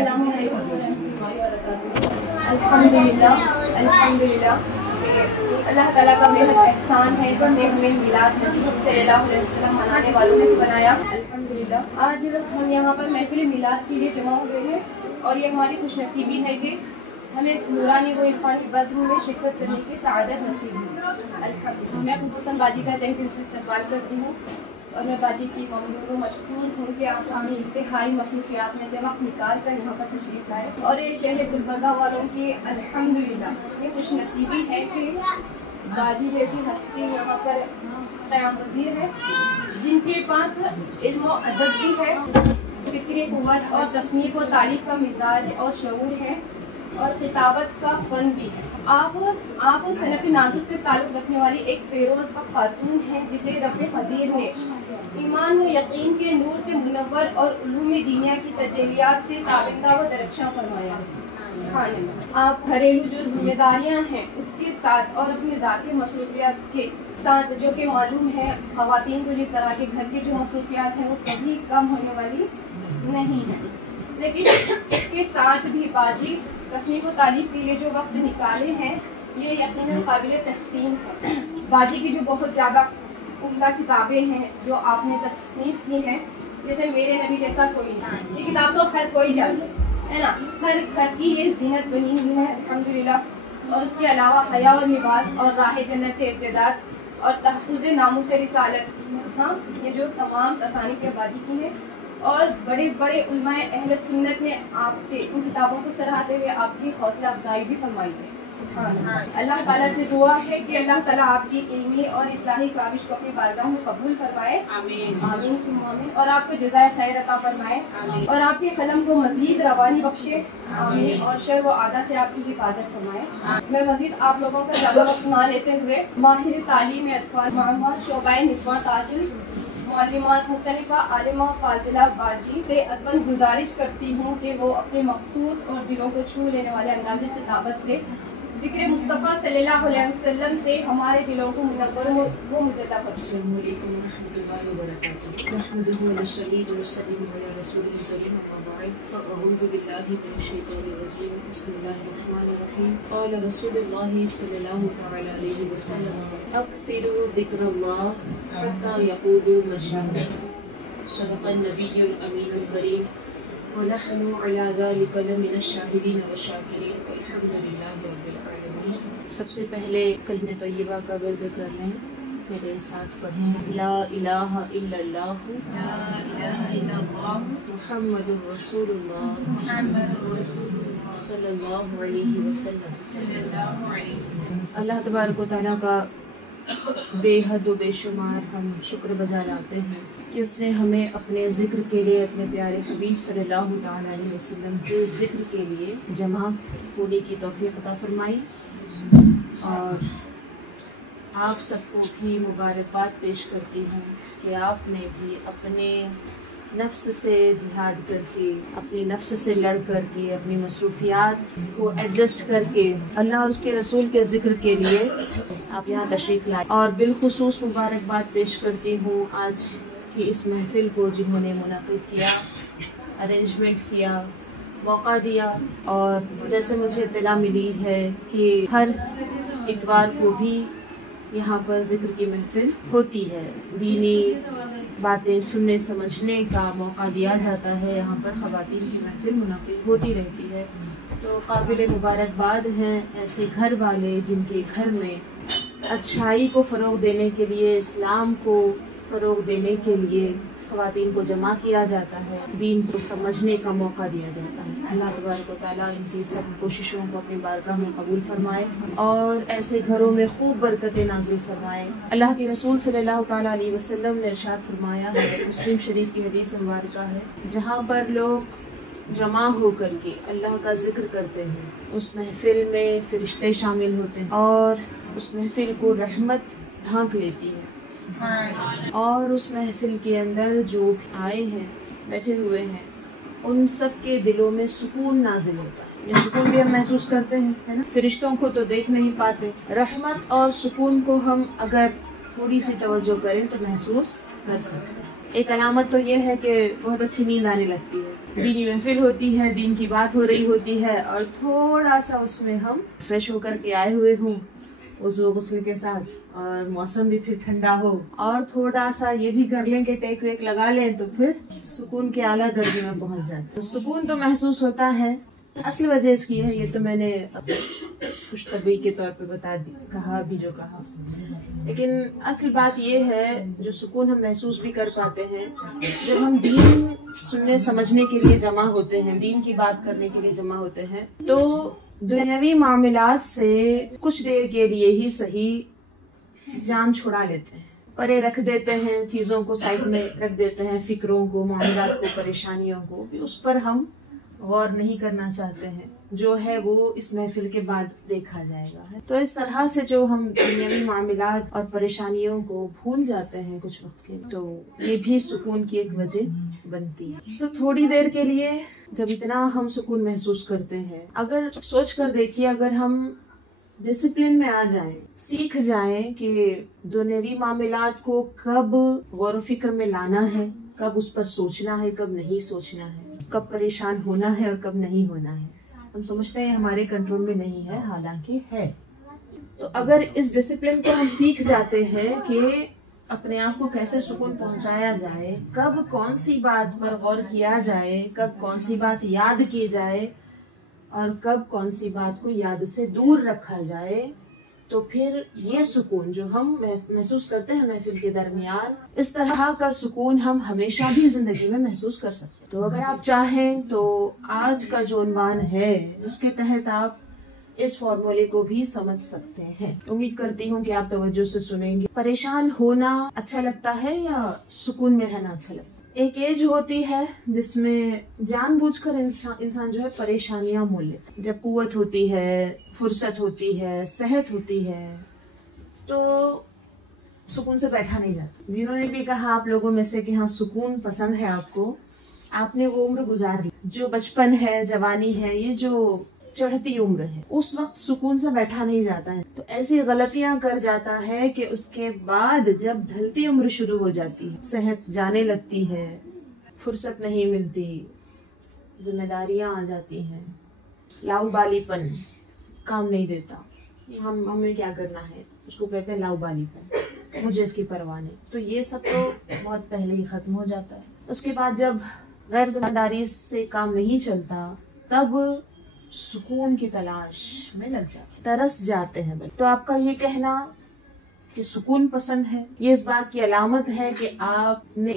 अल्हम्दुलिल्लाह अल्लाह ताला का बेहद एहसान है जिसने हमें मिलाद नबी सल्लल्लाहु अलैहि वसल्लम मनाने वालों में से बनाया। अल्हम्दुलिल्लाह आज हम यहाँ पर महफिल मिलाद के लिए जमा हुए हैं और ये हमारी खुशनसीबी है कि हमें इस नूरानी व इरफानी बज़्म में शिरकत करने की सआदत नसीब हुई। अल्हम्दुलिल्लाह मैं खुसूसन बाजी का तहे दिल से इस्तक़बाल करती हूँ और मैं बाजी की ममनून व मशकूर हूँ कि आप अपनी इंतहाई मसरूफियात में से वक्त निकाल कर यहाँ पर तशरीफ़ लाए और ये शहर गुलबर्गा वालों की अल्हम्दुलिल्लाह ये खुशनसीबी है कि बाजी जैसी हस्ती यहाँ पर क़याम पज़ीर है जिनके पास इल्म व अदब भी है, फ़िक्री क़ुव्वत और तस्नीफ़ व तारीफ़ का मिजाज और शऊर है और किताबत का फ़न भी है। आप सनफ़ नाज़ुक से ताल्लुक़ रखने वाली एक फेरोज़ व खातून हैं जिसे रब्बे क़दीर ने ईमान व यकीन के नूर से मुनव्वर और उलूम दीनिया की तजल्लियात से ताबिंदा व दरख्शां फरमाया। हाँ, आप घरेलू जो जिम्मेदारियाँ हैं उसके साथ और अपने ज़ाती मसरूफियात के साथ जो कि मालूम है ख़वातीन को जिस तरह के घर की जो मसरूफियात हैं वो कभी कम होने वाली नहीं है, लेकिन इसके साथ भी बाजी तस्नीफ़ व तारीफ़ के लिए जो वक्त निकाले हैं ये यकीनन काबिल तहसीन है। बाजी की जो बहुत ज़्यादा उम्दा किताबें हैं जो आपने तस्नीफ़ की हैं, जैसे मेरे नबी जैसा कोई नहीं, ये किताब तो हर कोई जानता है ना, हर घर की ये जीनत बनी हुई है अल्हम्दुलिल्लाह। और उसके अलावा हया और लिबास और राह जन्नत से इब्तिदात और तहफ़्फ़ुज़ नामूस रिसालत, हाँ ये जो तमाम तसानीफ़ बाजी की हैं और बड़े बड़े उलमाए अहले सुन्नत ने आपके उन किताबों को सराहते हुए आपकी हौसला अफजाई भी फरमाई है। अल्लाह ताला से दुआ है कि अल्लाह ताला आपकी इल्मी और इस्लाही काविश को अपनी बारगाह में कबूल फरमाए, आमीन आमीन सुम्मा आमीन, और आपको जज़ाए खैर अता फरमाए और आपके कलम को मज़ीद रवानी बख्शे, आमीन, और शर व आदा से आपकी हिफाजत फरमाए। मैं मज़ीद आप लोगों का ज़्यादा वक्त ना लेते हुए माहिर तालीम अतफ़ाल मामर शोबाए निस्वां ताजुल मालिमात मुसन्निफ़ा आलिमा फाजिला बाजी से अदबन गुजारिश करती हूँ कि वो अपने मखसूस और दिलों को छू लेने वाले अंदाज़े खिताबत से ज़िक्र मुस्तफ़ा सल्लल्लाहु अलैहि वसल्लम से हमारे दिलों को मुनव्वर व मुजद्दा बख्शे। सबसे पहले कलमे तय्यबा का वर्द कर लें, मेरे साथ पढ़ें। ला इलाहा इल्लल्लाह मुहम्मदुर रसूलुल्लाह सल्लल्लाहु अलैहि वसल्लम। अल्लाह तबारक व तआला का बेहद व बेशुमार हम शुक्र बजा लाते हैं कि उसने हमें अपने ज़िक्र के लिए अपने प्यारे हबीब सल्लल्लाहु ताला अलैहि वसल्लम के ज़िक्र के लिए जमा होने की तौफीक अता फरमाई और आप सबको भी मुबारकबाद पेश करती हूँ कि आपने भी अपने नफ्स से जिहाद करके, अपनी नफ्स से लड़ करके, अपनी मसरूफियात को एडजस्ट करके अल्लाह और उसके रसूल के ज़िक्र के लिए आप यहाँ तशरीफ़ लाए। और बिलखुसूस मुबारकबाद पेश करती हूँ आज की इस महफिल को जिन्होंने मुनक़िद किया, अरेंजमेंट किया, मौका दिया। और जैसे मुझे इत्तला मिली है कि हर इतवार को भी यहाँ पर ज़िक्र की महफिल होती है, दीनी बातें सुनने समझने का मौका दिया जाता है, यहाँ पर ख़वातीन की महफिल मुनक़िद होती रहती है। तो काबिल मुबारकबाद हैं ऐसे घर वाले जिनके घर में अच्छाई को फ़रोग़ देने के लिए, इस्लाम को फ़रोग़ देने के लिए ख़वातीन को जमा किया जाता है, दीन को समझने का मौका दिया जाता है। अल्लाह तबारक व तआला इनकी सब कोशिशों को अपनी बारगाह में कबूल फरमाए और ऐसे घरों में खूब बरकतें नाज़िल फरमाए। अल्लाह के रसूल सल्लल्लाहु ताला अलैहि वसल्लम ने इरशाद फरमाया है, मुस्लिम शरीफ की हदीस मुबारका है, जहाँ पर लोग जमा होकर के अल्लाह का जिक्र करते हैं उस महफिल में फरिश्ते शामिल होते हैं और उस महफिल को रहमत ढांक लेती है और उस महफिल के अंदर जो आए हैं, बैठे हुए हैं, उन सब के दिलों में सुकून नाजिल होता है। ये सुकून भी हम महसूस करते हैं, है ना। फरिश्तों को तो देख नहीं पाते, रहमत और सुकून को हम अगर थोड़ी सी तवज्जो करें तो महसूस कर सकते हैं। एक अलामत तो ये है कि बहुत अच्छी नींद आने लगती है, दीनी महफिल होती है, दीन की बात हो रही होती है और थोड़ा सा उसमें हम फ्रेश होकर के आए हुए हों वज़ू गुस्ल के साथ, और मौसम भी फिर ठंडा हो और थोड़ा सा ये भी कर लें कि टेक वेक लगा लें, तो फिर सुकून के आला दर्जे में पहुंच जाते। तो सुकून तो महसूस होता है। असली वजह इसकी है, ये तो मैंने कुछ तबी के तौर पे बता दी, कहा भी जो कहा, लेकिन असल बात ये है जो सुकून हम महसूस भी कर पाते हैं जब हम दीन सुनने समझने के लिए जमा होते हैं, दीन की बात करने के लिए जमा होते हैं, तो दुनियावी मामलात से कुछ देर के लिए ही सही जान छुड़ा लेते हैं, परे रख देते हैं, चीजों को साइड में रख देते हैं, फिक्रों को, मामलात को, परेशानियों को भी उस पर हम गौर नहीं करना चाहते हैं। जो है वो इस महफिल के बाद देखा जाएगा। तो इस तरह से जो हम दुनियावी मामलात और परेशानियों को भूल जाते हैं कुछ वक्त के, तो ये भी सुकून की एक वजह बनती है। तो थोड़ी देर के लिए जब इतना हम सुकून महसूस करते हैं, अगर सोच कर देखिए, अगर हम डिसिप्लिन में आ जाएं, सीख जाएं कि दुनियावी मामलात को कब गौर व फिक्र में लाना है, कब उस पर सोचना है, कब नहीं सोचना है, कब परेशान होना है और कब नहीं होना है। हम समझते हैं हमारे कंट्रोल में नहीं है, हालांकि है। तो अगर इस डिसिप्लिन को हम सीख जाते हैं कि अपने आप को कैसे सुकून पहुंचाया जाए, कब कौन सी बात पर गौर किया जाए, कब कौन सी बात याद की जाए और कब कौन सी बात को याद से दूर रखा जाए, तो फिर ये सुकून जो हम महसूस करते हैं महफिल के दरमियान, इस तरह का सुकून हम हमेशा भी जिंदगी में महसूस कर सकते हैं। तो अगर आप चाहें तो आज का जो उन्वान है उसके तहत आप इस फॉर्मूले को भी समझ सकते हैं। उम्मीद करती हूँ कि आप तवज्जो से सुनेंगे। परेशान होना अच्छा लगता है या सुकून में रहना अच्छा लगता है? एक एज होती है जिसमें जानबूझकर इंसान जो है परेशानियां मोल लेता है। जब कुव्वत होती है, फुर्सत होती है, सेहत होती है, तो सुकून से बैठा नहीं जाता। जिन्होंने भी कहा आप लोगों में से कि हाँ सुकून पसंद है आपको, आपने वो उम्र गुजार ली जो बचपन है, जवानी है, ये जो चढ़ती उम्र है, उस वक्त सुकून से बैठा नहीं जाता है। तो ऐसी गलतियां कर जाता है कि उसके बाद जब ढलती उम्र शुरू हो जाती है, सेहत जाने लगती है, फुर्सत नहीं मिलती, जिम्मेदारियां आ जाती हैं, लाउबालीपन काम नहीं देता, हमें क्या करना है, उसको कहते हैं लाउबालीपन, मुझे इसकी परवाह नहीं। तो ये सब तो बहुत पहले ही खत्म हो जाता है। उसके बाद जब गैर जिम्मेदारी से काम नहीं चलता, तब सुकून की तलाश में लग जाते, तरस जाते हैं। तो आपका ये कहना कि सुकून पसंद है, ये इस बात की अलामत है कि आपने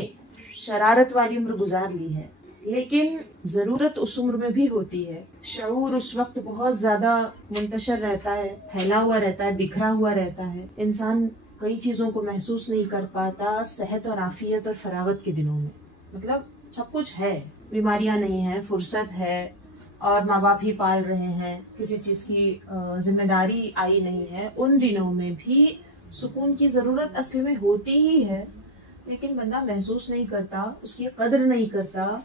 शरारत वाली उम्र गुजार ली है। लेकिन जरूरत उस उम्र में भी होती है। शऊर उस वक्त बहुत ज्यादा मुंतशर रहता है, फैला हुआ रहता है, बिखरा हुआ रहता है। इंसान कई चीजों को महसूस नहीं कर पाता सेहत और आफियत और फरागत के दिनों में। मतलब सब कुछ है, बीमारियां नहीं है, फुर्सत है और माँ बाप ही पाल रहे हैं, किसी चीज की जिम्मेदारी आई नहीं है। उन दिनों में भी सुकून की जरूरत असल में होती ही है, लेकिन बंदा महसूस नहीं करता, उसकी कदर नहीं करता,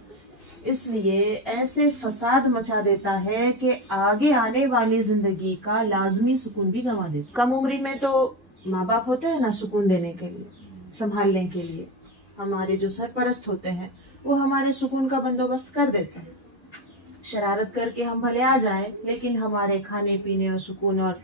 इसलिए ऐसे फसाद मचा देता है कि आगे आने वाली जिंदगी का लाजमी सुकून भी गंवा देता। कम उम्री में तो माँ बाप होते हैं ना सुकून देने के लिए, संभालने के लिए। हमारे जो सरपरस्त होते हैं वो हमारे सुकून का बंदोबस्त कर देते हैं। शरारत करके हम भले आ जाएं, लेकिन हमारे खाने पीने और सुकून और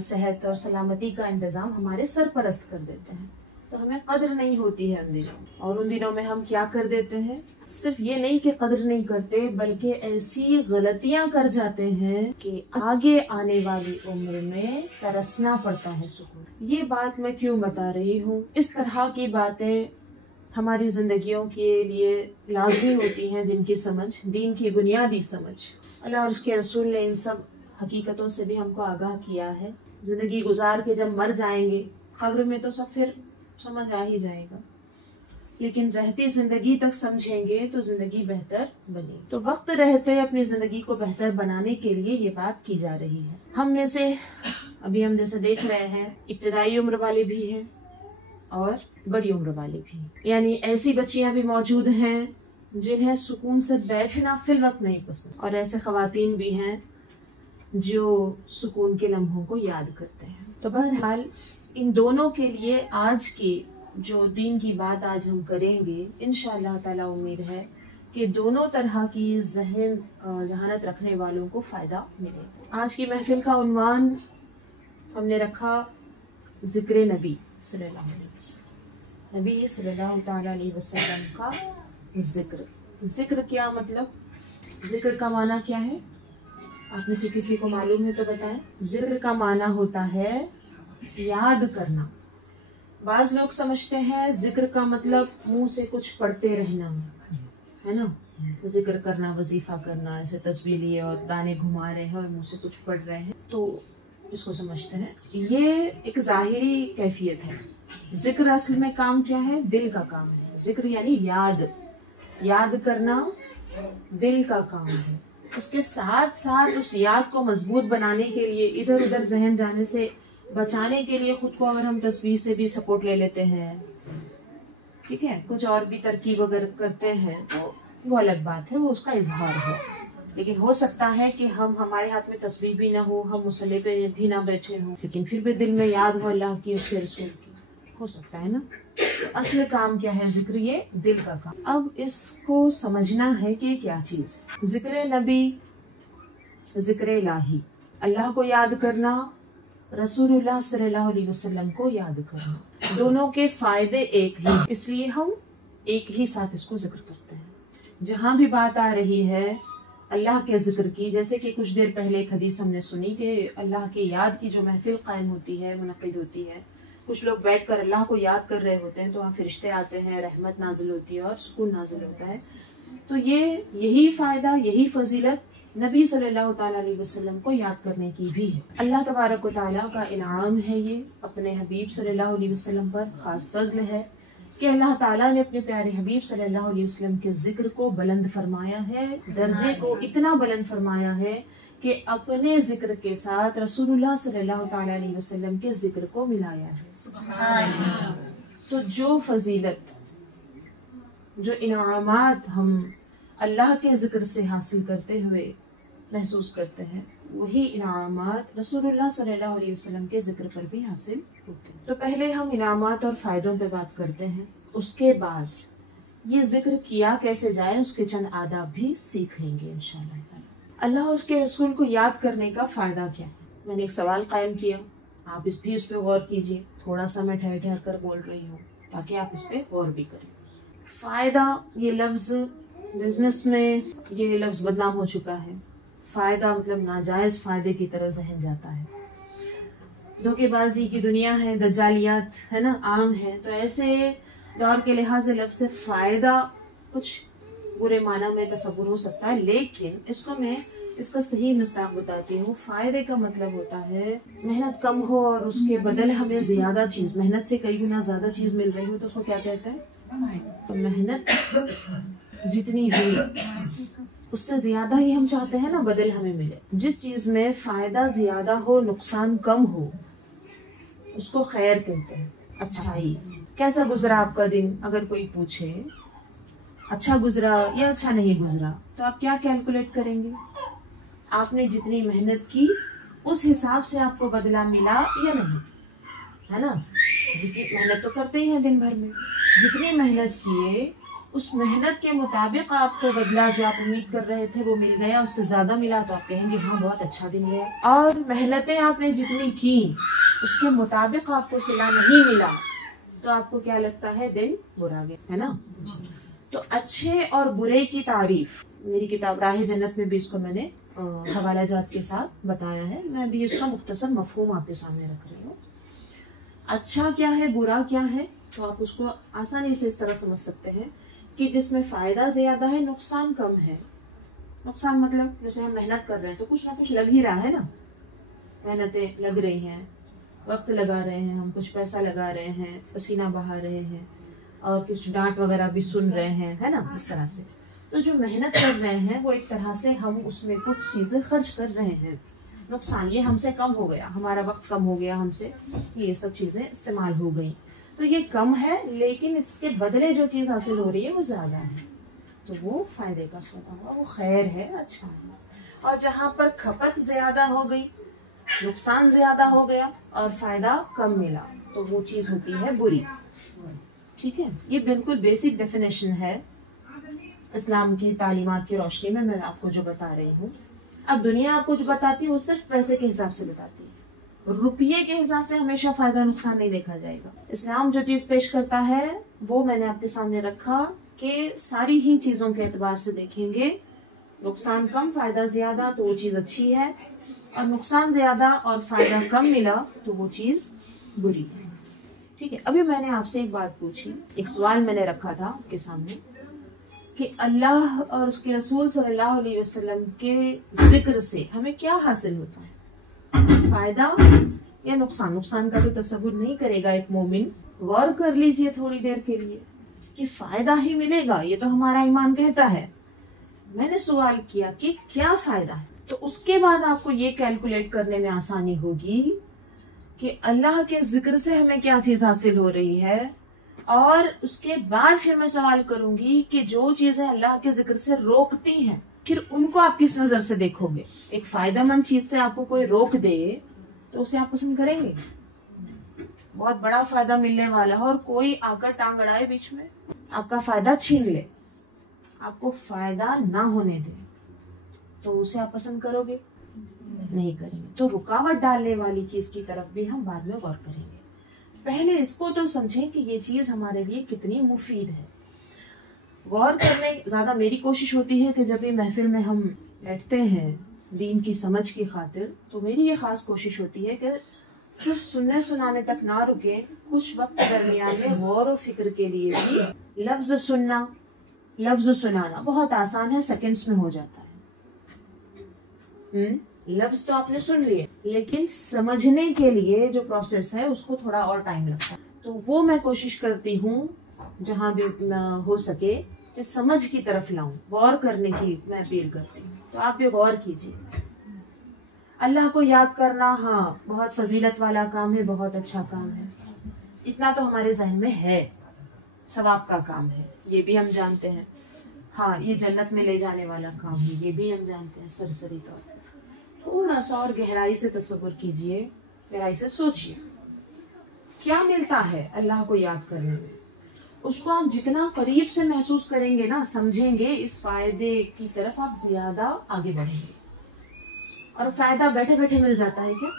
सेहत और सलामती का इंतजाम हमारे सरपरस्त कर देते हैं। तो हमें कदर नहीं होती है उन दिनों। और उन दिनों में हम क्या कर देते हैं, सिर्फ ये नहीं कि कदर नहीं करते, बल्कि ऐसी गलतियां कर जाते हैं कि आगे आने वाली उम्र में तरसना पड़ता है सुकून। ये बात मैं क्यों बता रही हूँ, इस तरह की बातें हमारी जिंदगियों के लिए लाजमी होती हैं, जिनकी समझ, दीन की बुनियादी समझ। अल्लाह और उसके रसूल ने इन सब हकीकतों से भी हमको आगाह किया है। जिंदगी गुजार के जब मर जाएंगे, कब्र में तो सब फिर समझ आ ही जाएगा, लेकिन रहती जिंदगी तक समझेंगे तो जिंदगी बेहतर बनेगी। तो वक्त रहते अपनी जिंदगी को बेहतर बनाने के लिए ये बात की जा रही है। हम में से अभी हम जैसे देख रहे हैं, इब्तिदाई उम्र वाले भी हैं और बड़ी उम्र वाले भी, यानी ऐसी बच्चियां भी मौजूद हैं जिन्हें सुकून से बैठना फिल वक्त नहीं पसंद, और ऐसे खवातीन भी हैं जो सुकून के लम्हों को याद करते हैं। तो बहरहाल इन दोनों के लिए आज की जो दीन की बात आज हम करेंगे, इंशाअल्लाह ताला उम्मीद है कि दोनों तरह की जहन जहानत रखने वालों को फ़ायदा मिले। आज की महफिल का उन्वान हमने रखा ज़िक्र नबी सल्लल्लाहु अलैहि वसल्लम, नबी सल्लल्लाहु ताला अलैहि वसल्लम का ज़िक्र। ज़िक्र क्या मतलब, ज़िक्र का माना क्या है? आप में से किसी को मालूम है तो बताएं। ज़िक्र का माना होता है याद करना। बाज़ लोग समझते हैं ज़िक्र का मतलब मुंह से कुछ पढ़ते रहना, है ना, जिक्र करना, वजीफा करना, ऐसे तस्बीह लिए और दाने घुमा रहे हैं और मुंह से कुछ पढ़ रहे हैं, तो इसको समझते हैं। ये एक ज़ाहिरी कैफियत है। जिक्र असल में काम क्या है? दिल का काम है। जिक्र यानी याद करना दिल का काम है। उसके साथ साथ उस याद को मजबूत बनाने के लिए, इधर उधर जहन जाने से बचाने के लिए खुद को अगर हम तस्बीह से भी सपोर्ट ले लेते हैं, ठीक है, कुछ और भी तरकीब अगर करते हैं तो वो अलग बात है, वो उसका इजहार हो। लेकिन हो सकता है कि हमारे हाथ में तस्बीह भी ना हो, हम मुसल्ले पे भी ना बैठे हों, लेकिन फिर भी दिल में याद हो अल्लाह की, उसके रसूल की, हो सकता है ना। तो असल काम क्या है? जिक्र, ये दिल का काम। अब इसको समझना है कि क्या चीज। जिक्र नबी, जिक्र इलाही, अल्लाह को याद करना, रसूलुल्लाह सल्लल्लाहु अलैहि वसल्लम को याद करना, दोनों के फायदे एक ही, इसलिए हम एक ही साथ इसको जिक्र करते हैं। जहाँ भी बात आ रही है अल्लाह के जिक्र की, जैसे कि कुछ देर पहले एक हदीस हमने सुनी कि अल्लाह की याद की जो महफिल कायम होती है, मुनक़िद होती है, कुछ लोग बैठकर अल्लाह को याद कर रहे होते हैं, तो वहाँ फरिश्ते आते हैं, रहमत नाजिल होती है और सुकून नाजिल होता है। तो यही फ़ायदा, यही फजीलत नबी सल्लल्लाहु ताला अलैहि वसल्लम को याद करने की भी है। अल्लाह तबारक व तआला का इनाम है ये अपने हबीब सल्लल्लाहु अलैहि वसल्लम पर, ख़ास फज़्ल है कि अल्लाह ताला ने अपने प्यारे हबीब सल्लल्लाहु अलैहि वसल्लम के जिक्र को बुलंद फरमाया है, दर्जे को इतना बुलंद फरमाया है कि अपने जिक्र के साथ रसूलुल्लाह सल्लल्लाहु ताला अलैहि वसल्लम के जिक्र को मिलाया है। तो जो फजीलत, जो इनामात हम अल्लाह के जिक्र से हासिल करते हुए महसूस करते हैं, वही इनामात रसूलुल्लाह सल्लल्लाहु अलैहि वसल्लम के जिक्र पर भी हासिल होते हैं। तो पहले हम इनामात और फ़ायदों पर बात करते हैं, उसके बाद ये जिक्र किया कैसे जाए उसके चंद आदाब भी सीख लेंगे इंशाअल्लाह। अल्लाह और उसके रसूल को याद करने का फ़ायदा क्या है? मैंने एक सवाल कायम किया, आप इस पर गौर कीजिए। थोड़ा सा मैं ठहर ठहर कर बोल रही हूँ ताकि आप इस पर गौर भी करें। फ़ायदा, ये लफ्ज़ बिजनेस में ये लफ्ज़ बदनाम हो चुका है। फ़ायदा मतलब नाजायज़ फ़ायदे की तरह जहन जाता है। धोखेबाजी की दुनिया है, दज्जालियात है ना, आम है। तो ऐसे दौर के लिहाज से लफ्ज़ से फ़ायदा कुछ बुरे माना में तसव्वुर हो सकता है, लेकिन इसको मैं इसका सही मिसाल बताती हूँ। फ़ायदे का मतलब होता है मेहनत कम हो और उसके बदले हमें ज़्यादा चीज़, मेहनत से कई गुना ज़्यादा चीज़ मिल रही हो, तो उसको क्या कहते हैं? तो मेहनत जितनी हुई उससे ज्यादा ही हम चाहते हैं ना बदल हमें मिले। जिस चीज में फायदा ज्यादा हो, नुकसान कम हो, उसको खैर कहते हैं, अच्छाई। कैसा गुजरा आपका दिन? अगर कोई पूछे अच्छा गुजरा या अच्छा नहीं गुजरा, तो आप क्या कैलकुलेट करेंगे? आपने जितनी मेहनत की उस हिसाब से आपको बदला मिला या नहीं, है ना। जितनी मेहनत तो करते ही हैं दिन भर में, जितनी मेहनत किए उस मेहनत के मुताबिक आपको बदला जो आप उम्मीद कर रहे थे वो मिल गया, उससे ज्यादा मिला तो आप कहेंगे हाँ बहुत अच्छा दिन गया। और मेहनतें आपने जितनी की उसके मुताबिक आपको सिला नहीं मिला, तो आपको क्या लगता है? दिन बुरा गया, है ना। तो अच्छे और बुरे की तारीफ मेरी किताब राह जन्नत में भी इसको मैंने हवाला जात के साथ बताया है। मैं भी इसका मुख्तसर मफहूम आपके सामने रख रही हूँ। अच्छा क्या है, बुरा क्या है, तो आप उसको आसानी से इस तरह समझ सकते हैं कि जिसमें फ़ायदा ज़्यादा है, नुकसान कम है। नुकसान मतलब जैसे हम मेहनत कर रहे हैं तो कुछ ना कुछ लग ही रहा है ना, मेहनतें लग रही हैं, वक्त लगा रहे हैं, हम कुछ पैसा लगा रहे हैं, पसीना बहा रहे हैं और कुछ डांट वगैरह भी सुन रहे हैं, है ना, इस तरह से। तो जो मेहनत कर रहे हैं वो एक तरह से हम उसमें कुछ चीज़ें खर्च कर रहे हैं। नुकसान ये हमसे कम हो गया, हमारा वक्त कम हो गया, हमसे ये सब चीज़ें इस्तेमाल हो गई, तो ये कम है, लेकिन इसके बदले जो चीज़ हासिल हो रही है वो ज़्यादा है, तो वो फ़ायदे का सौदा हुआ, वो खैर है, अच्छा है। और जहाँ पर खपत ज़्यादा हो गई, नुकसान ज़्यादा हो गया और फ़ायदा कम मिला, तो वो चीज़ होती है बुरी। ठीक है, ये बिल्कुल बेसिक डेफिनेशन है इस्लाम की तालीमात की रोशनी में मैं आपको जो बता रही हूँ। अब दुनिया आपको जो बताती है वो सिर्फ पैसे के हिसाब से बताती है, रुपये के हिसाब से हमेशा फायदा नुकसान नहीं देखा जाएगा। इस्लाम जो चीज पेश करता है वो मैंने आपके सामने रखा कि सारी ही चीजों के एतबार से देखेंगे, नुकसान कम फायदा ज्यादा तो वो चीज अच्छी है, और नुकसान ज्यादा और फायदा कम मिला तो वो चीज बुरी है। ठीक है, अभी मैंने आपसे एक बात पूछी, एक सवाल मैंने रखा था आपके सामने कि अल्लाह और उसके रसूल सल्लल्लाहु अलैहि वसल्लम के जिक्र से हमें क्या हासिल होता है, फायदा या नुकसान? नुकसान का तो तसव्वुर नहीं करेगा एक मोमिन। गौर कर लीजिए थोड़ी देर के लिए कि फायदा ही मिलेगा, ये तो हमारा ईमान कहता है। मैंने सवाल किया कि क्या फायदा है, तो उसके बाद आपको ये कैलकुलेट करने में आसानी होगी कि अल्लाह के जिक्र से हमें क्या चीज हासिल हो रही है, और उसके बाद फिर मैं सवाल करूंगी कि जो चीजें अल्लाह के जिक्र से रोकती हैं फिर उनको आप किस नजर से देखोगे। एक फायदेमंद चीज से आपको कोई रोक दे तो उसे आप पसंद करेंगे? बहुत बड़ा फायदा मिलने वाला है और कोई आकर टांग अड़ाए बीच में, आपका फायदा छीन ले, आपको फायदा ना होने दे, तो उसे आप पसंद करोगे? नहीं करेंगे। तो रुकावट डालने वाली चीज की तरफ भी हम बाद में गौर करेंगे। पहले इसको तो समझें कि ये चीज हमारे लिए कितनी मुफीद है। गौर करने ज्यादा मेरी कोशिश होती है कि जब भी महफिल में हम बैठते हैं दीन की समझ की खातिर, तो मेरी ये खास कोशिश होती है कि सिर्फ सुनने सुनाने तक ना रुके, कुछ वक्त दरमियान में गौर और फिक्र के लिए भी। लफ्ज सुनना, लफ्ज सुनाना बहुत आसान है, सेकंड्स में हो जाता है। लफ्ज तो आपने सुन लिए, लेकिन समझने के लिए जो प्रोसेस है उसको थोड़ा और टाइम लगता है। तो वो मैं कोशिश करती हूँ जहाँ भी हो सके कि समझ की तरफ लाऊं, गौर करने की मैं अपील करती हूँ। तो आप भी गौर कीजिए। अल्लाह को याद करना, हाँ, बहुत फजीलत वाला काम है, बहुत अच्छा काम है, इतना तो हमारे जहन में है, सवाब का काम है, ये भी हम जानते हैं। हाँ, ये जन्नत में ले जाने वाला काम है, ये भी हम जानते हैं सरसरी तौर पर। थोड़ा सा और गहराई से तसव्वुर कीजिए, गहराई से सोचिए क्या मिलता है अल्लाह को याद करने में। उसको आप जितना करीब से महसूस करेंगे ना, समझेंगे, इस फायदे की तरफ आप ज्यादा आगे बढ़ेंगे। और फायदा बैठे बैठे मिल जाता है क्या?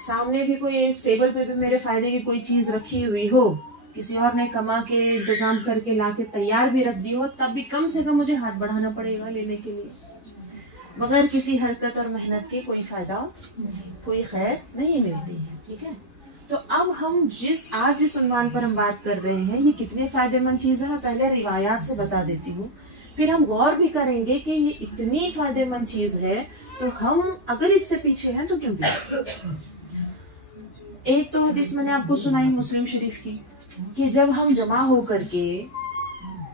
सामने भी कोई टेबल पे भी मेरे फायदे की कोई चीज रखी हुई हो, किसी और ने कमा के इंतजाम करके लाके तैयार भी रख दी हो, तब भी कम से कम मुझे हाथ बढ़ाना पड़ेगा लेने के लिए। बगैर किसी हरकत और मेहनत के कोई फायदा, कोई खैर नहीं मिलती है। ठीक है, तो अब हम जिस उन्वान पर हम बात कर रहे हैं, ये कितने फायदेमंद चीज है, मैं पहले रिवायात से बता देती हूँ, फिर हम गौर भी करेंगे कि ये इतनी फायदेमंद चीज है तो हम अगर इससे पीछे हैं तो क्यों पीछे। एक तो हदीस मैंने आपको सुनाई मुस्लिम शरीफ की कि जब हम जमा होकर के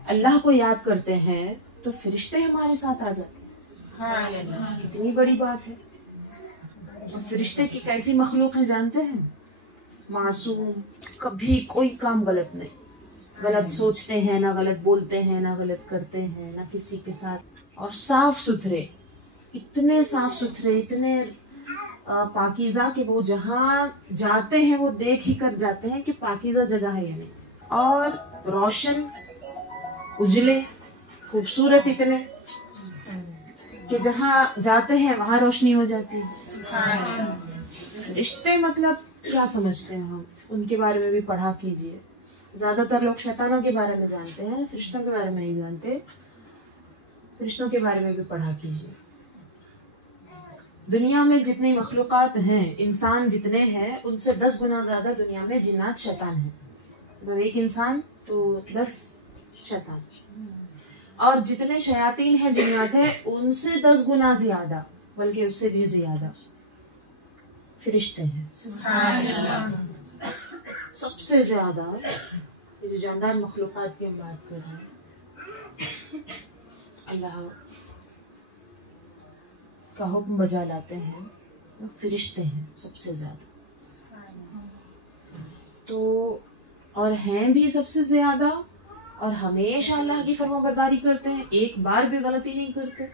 अल्लाह को याद करते हैं तो फरिश्ते हमारे साथ आ जाते हैं। कितनी बड़ी बात है। और फरिश्ते की कैसी मखलूक है जानते हैं? मासूम, कभी कोई काम गलत नहीं, गलत सोचते हैं ना, गलत बोलते हैं ना, गलत करते हैं ना किसी के साथ, और साफ सुथरे, इतने साफ सुथरे, इतने पाकीज़ा कि वो जहाँ जाते हैं वो देख ही कर जाते हैं कि पाकीज़ा जगह है या नहीं, और रोशन, उजले, खूबसूरत इतने कि जहाँ जाते हैं वहां रोशनी हो जाती है। रिश्ते मतलब क्या समझते हैं हम, उनके बारे में भी पढ़ा कीजिए। ज्यादातर लोग शैतानों के बारे में जानते हैं, फरिश्तों के बारे में नहीं जानते। फरिश्तों के बारे में भी पढ़ा कीजिए। दुनिया में जितनी मखलूकात हैं, इंसान जितने हैं, उनसे 10 गुना ज्यादा दुनिया में जिन्नात शैतान है। मतलब एक इंसान तो 10 शैतान, और जितने शयातीन हैं, जिन्नात है, उनसे 10 गुना ज्यादा, बल्कि उससे भी ज्यादा फरिश्ते हैं। सबसे ज्यादा ये जो जानदार मखलूकात की हम बात कर रहे हैं, अल्लाह का हुक्म बजा लाते हैं तो फरिश्ते हैं सबसे ज्यादा। तो और हैं भी सबसे ज्यादा, और हमेशा अल्लाह की फरमाबरदारी करते हैं, एक बार भी गलती नहीं करते,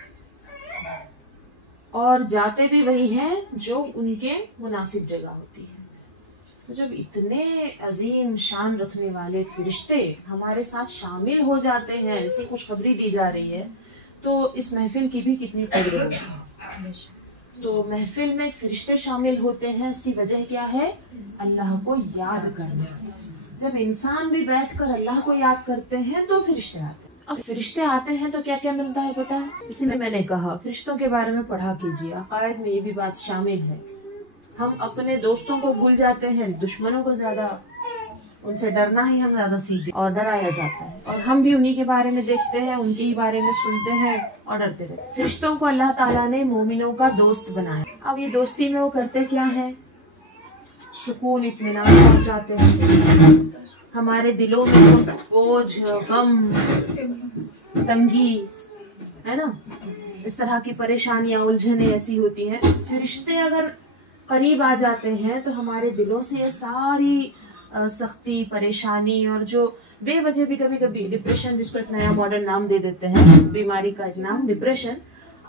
और जाते भी वही हैं जो उनके मुनासिब जगह होती है। तो जब इतने अजीम शान रखने वाले फरिश्ते हमारे साथ शामिल हो जाते हैं, ऐसी खुशखबरी दी जा रही है, तो इस महफिल की भी कितनी कदर होगी। तो महफिल में फरिश्ते शामिल होते हैं, उसकी वजह क्या है? अल्लाह को याद करना। जब इंसान भी बैठकर अल्लाह को याद करते हैं तो फरिश्ते आते हैं। अब फरिश्ते आते हैं तो क्या क्या मिलता है पता है? इसीलिए मैंने कहा फरिश्तों के बारे में पढ़ा कीजिए, अकायद में ये भी बात शामिल है। हम अपने दोस्तों को भूल जाते हैं, दुश्मनों को ज्यादा, उनसे डरना ही हम ज्यादा सीखते और डराया जाता है, और हम भी उन्हीं के बारे में देखते हैं, उनके ही बारे में सुनते हैं और डरते रहते हैं। फरिश्तों को अल्लाह ताला ने मोमिनों का दोस्त बनाया। अब ये दोस्ती में वो करते क्या है? सुकून इत्मीनान पहुंचाते हैं। हमारे दिलों में जो बोझ, गम, तंगी है ना, इस तरह की परेशानियां, उलझने ऐसी होती हैं, फरिश्ते अगर करीब आ जाते हैं तो हमारे दिलों से ये सारी सख्ती, परेशानी और जो बेवजह भी कभी कभी डिप्रेशन, जिसको एक नया मॉडर्न नाम दे देते हैं, बीमारी का एक नाम डिप्रेशन,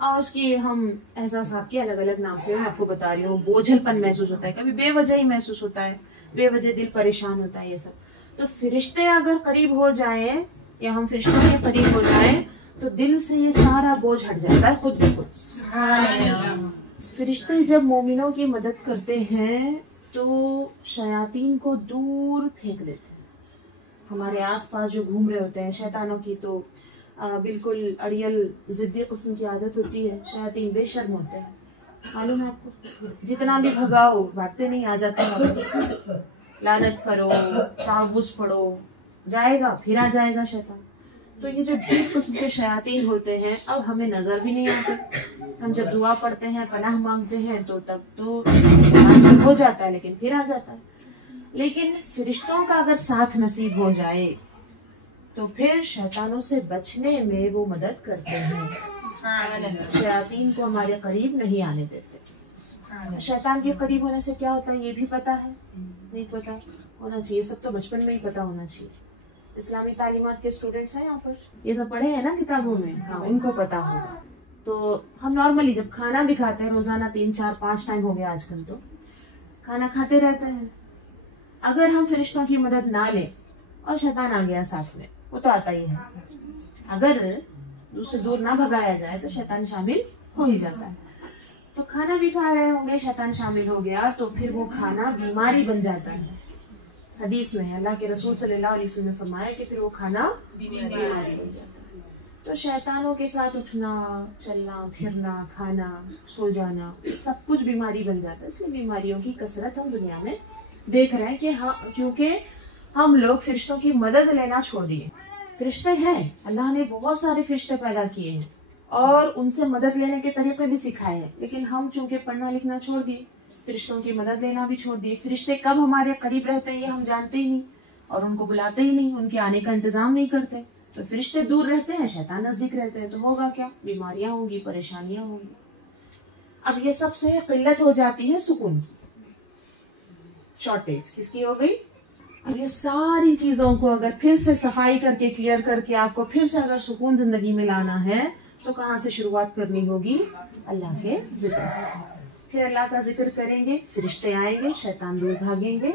और उसकी हम एहसास के अलग अलग नाम से मैं आपको बता रही हूँ। बोझलपन महसूस होता है, कभी बेवजह ही महसूस होता है, बेवजह दिल परेशान होता है, ये सब। तो फरिश्ते अगर करीब हो जाए या हम फरिश्तों के करीब हो जाए तो दिल से ये सारा बोझ हट जाता है खुद ब खुद। फरिश्ते जब मोमिनों की मदद करते हैं तो शयातीन को दूर फेंक देते हैं। हमारे आसपास जो घूम रहे होते हैं शैतानों की तो बिल्कुल अड़ियल जिद्दी किस्म की आदत होती है। शयातीन बेशर्म होते हैं, मालूम है आपको, जितना भी भगाओ भागते नहीं, आ जाते हैं वापस। लानत करो, तावुज़ पढ़ो, जाएगा फिर आ जाएगा शैतान। तो ये जो ढीठ किस्म के शयातीन होते हैं अब हमें नजर भी नहीं आते। हम जब दुआ पढ़ते हैं, पनाह मांगते हैं, तो तब तो हो जाता है, लेकिन फिर आ जाता है। लेकिन फरिश्तों का अगर साथ नसीब हो जाए तो फिर शैतानों से बचने में वो मदद करते हैं। शयातीन को हमारे करीब नहीं आने देते। शैतान के करीब होने से क्या होता है ये भी पता है? नहीं पता होना चाहिए, सब तो बचपन में ही पता होना चाहिए। इस्लामी तालीमात के स्टूडेंट्स हैं यहाँ पर, ये सब पढ़े हैं ना किताबों में, हाँ, उनको पता होगा। तो हम नॉर्मली जब खाना भी खाते हैं, रोजाना 3, 4, 5 टाइम हो गया आजकल, तो खाना खाते रहते हैं। अगर हम फरिश्तों की मदद ना लें और शैतान आ गया साथ में, वो तो आता ही है, अगर उससे दूर ना भगाया जाए तो शैतान शामिल हो ही जाता है। तो खाना भी खा रहे होंगे, शैतान शामिल हो गया तो फिर वो खाना बीमारी बन जाता है। हदीस में है, अल्लाह के रसूल सल्लल्लाहु अलैहि वसल्लम ने फरमाया कि फिर वो खाना बीमारी बन जाता है। तो शैतानों के साथ उठना, चलना, फिरना, खाना, सो जाना, सब कुछ बीमारी बन जाता है। इसलिए बीमारियों की कसरत हम दुनिया में देख रहे हैं कि हाँ, क्योंकि हम लोग फरिश्तों की मदद लेना छोड़ दिए। फरिश्ते हैं, अल्लाह ने बहुत सारे फरिश्ते पैदा किए हैं और उनसे मदद लेने के तरीके भी सिखाए हैं, लेकिन हम चूंकि पढ़ना लिखना छोड़ दिए, फरिश्तों की मदद लेना भी छोड़ दिए। फरिश्ते कब हमारे करीब रहते हैं ये हम जानते ही नहीं, और उनको बुलाते ही नहीं, उनके आने का इंतजाम नहीं करते। तो फरिश्ते दूर रहते हैं, शैतान नजदीक रहते हैं, तो होगा क्या? बीमारियां होंगी, परेशानियां होंगी। अब ये सबसे किल्लत हो जाती है सुकून की, शॉर्टेज किसकी हो गई? अब ये सारी चीजों को अगर फिर से सफाई करके, क्लियर करके आपको फिर से अगर सुकून जिंदगी में लाना है तो कहाँ से शुरुआत करनी होगी? अल्लाह के जिक्र से। फिर अल्लाह का जिक्र करेंगे, फरिश्ते आएंगे, शैतान दूर भागेंगे।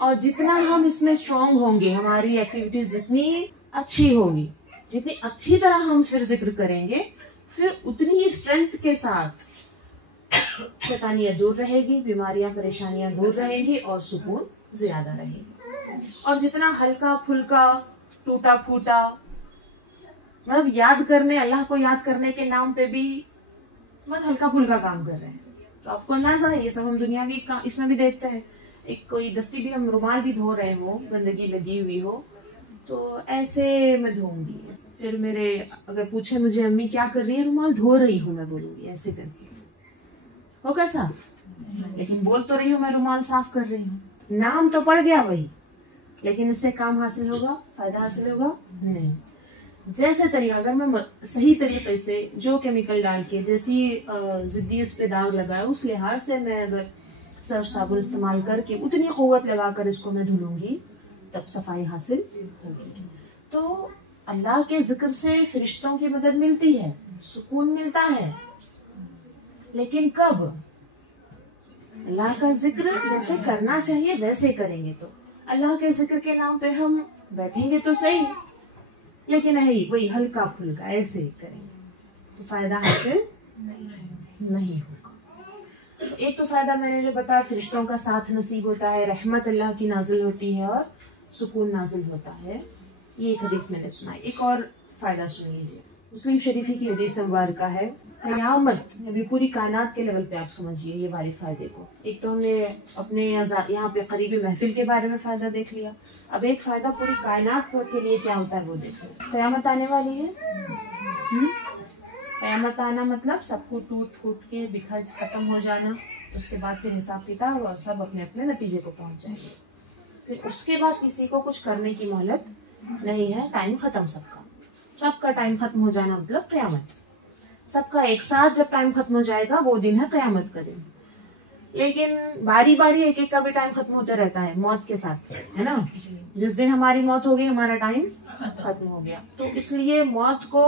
और जितना हम इसमें स्ट्रांग होंगे, हमारी एक्टिविटीज जितनी अच्छी होगी, जितनी अच्छी तरह हम फिर जिक्र करेंगे, फिर उतनी ही स्ट्रेंथ के साथ शैतानियां दूर रहेगी, बीमारियां, परेशानियां दूर रहेंगी और सुकून ज्यादा रहेगी। और जितना हल्का फुल्का, टूटा फूटा, मतलब याद करने, अल्लाह को याद करने के नाम पे भी बहुत हल्का फुल्का काम कर रहे हैं, तो आपको अंदाजा है ये सब हम दुनियावी इसमें भी देखते हैं। एक कोई दस्ती भी, हम रुमाल भी धो रहे हो, गंदगी लगी हुई हो, तो ऐसे मैं धोऊंगी। फिर मेरे अगर पूछे मुझे अम्मी क्या कर रही है, रुमाल धो रही हूँ, मैं बोलूंगी ऐसे करके, होगा साफ, लेकिन बोल तो रही हूँ मैं रुमाल साफ कर रही हूँ। नाम तो पड़ गया वही, लेकिन इससे काम हासिल होगा, फायदा हासिल होगा नहीं। जैसे तरीका, अगर मैं सही तरीके से जो केमिकल डाल के, जैसी जिद्दी इस पे दाग लगाया, उस लिहाज से मैं अगर सर्फ साबुन इस्तेमाल करके उतनी क़ुव्वत लगाकर इसको मैं धुलूंगी, तब सफाई हासिल होगी। तो अल्लाह के जिक्र से फरिश्तों की मदद मिलती है, सुकून मिलता है, लेकिन कब? अल्लाह का जिक्र जैसे करना चाहिए वैसे करेंगे तो अल्लाह के जिक्र के नाम पे हम बैठेंगे तो सही, लेकिन वही हल्का फुल्का ऐसे ही करेंगे तो फायदा हासिल नहीं होगा। एक तो फायदा मैंने जो बताया, फरिश्तों का साथ नसीब होता है, रहमत अल्लाह की नाजिल होती है और सुकून नाजिल होता है। ये एक हदीस मैंने सुना। एक और फायदा सुन लीजिए, मुस्लिम शरीफी की हदीस मुबारक है, क़यामत अभी पूरी कायनात के लेवल पे आप समझिए ये वाले फायदे को। एक तो हमने अपने यहाँ पे करीबी महफिल के बारे में फायदा देख लिया, अब एक फायदा पूरी कायनात के लिए क्या होता है वो देख लिया। क़यामत आने वाली है, क़यामत आना मतलब सबको टूट फूट के बिखर खत्म हो जाना, उसके बाद फिर हिसाब किताब और सब अपने अपने नतीजे को पहुंच जाएंगे। फिर उसके बाद किसी को कुछ करने की मोहलत नहीं है, टाइम खत्म सबका टाइम खत्म हो जाना मतलब क़यामत। सबका एक साथ जब टाइम खत्म हो जाएगा वो दिन है क़यामत का दिन। लेकिन बारी बारी एक एक का भी टाइम खत्म होता रहता है मौत के साथ, है ना। जिस दिन हमारी मौत हो गई हमारा टाइम खत्म हो गया, तो इसलिए मौत को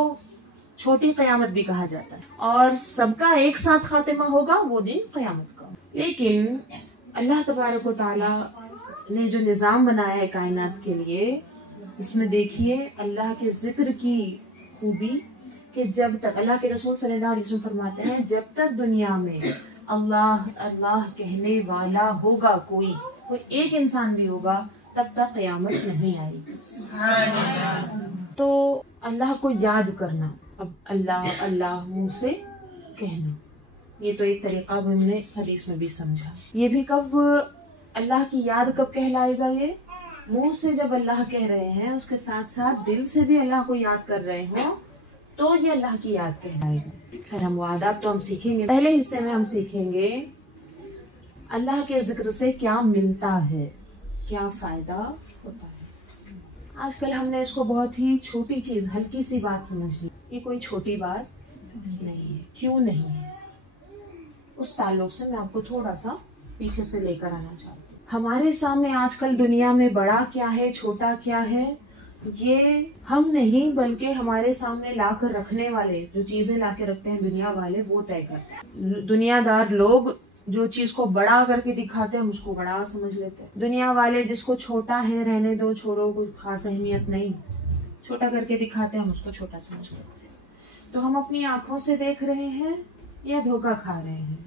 छोटी क़यामत भी कहा जाता है। और सबका एक साथ खातिमा होगा वो दिन क़यामत का। लेकिन अल्लाह तबारक व तआला ने जो निज़ाम बनाया है कायनात के लिए, इसमें देखिए अल्लाह के जिक्र की खूबी कि जब तक अल्लाह के रसूल सल्लल्लाहु अलैहि वसल्लम फरमाते हैं जब तक दुनिया में अल्लाह अल्लाह कहने वाला होगा कोई एक इंसान भी होगा तब तक क़यामत नहीं आएगी। तो अल्लाह को याद करना, अब अल्लाह अल्लाह मुंह से कहना, ये तो एक तरीका हमने हदीस में भी समझा। ये भी कब अल्लाह की याद कब कहलाएगा, ये मुंह से जब अल्लाह कह रहे हैं उसके साथ साथ दिल से भी अल्लाह को याद कर रहे हो तो ये अल्लाह की याद कहलाएगा। फिर हम वो आदाब तो हम सीखेंगे। पहले हिस्से में हम सीखेंगे अल्लाह के जिक्र से क्या मिलता है, क्या फायदा होता है। आजकल हमने इसको बहुत ही छोटी चीज, हल्की सी बात समझ ली। ये कोई छोटी बात नहीं है। क्यों नहीं है, उस ताल्लुक से मैं आपको थोड़ा सा पीछे से लेकर आना चाहती हूँ। हमारे सामने आजकल दुनिया में बड़ा क्या है छोटा क्या है ये हम नहीं बल्कि हमारे सामने लाकर रखने वाले, जो चीजें लाके रखते हैं दुनिया वाले, वो तय करते हैं। दुनियादार लोग जो चीज को बड़ा करके दिखाते हैं हम उसको बड़ा समझ लेते हैं। दुनिया वाले जिसको छोटा है रहने दो छोड़ो कोई खास अहमियत नहीं, छोटा करके दिखाते हैं हम उसको छोटा समझ लेते हैं। तो हम अपनी आंखों से देख रहे हैं या धोखा खा रहे हैं,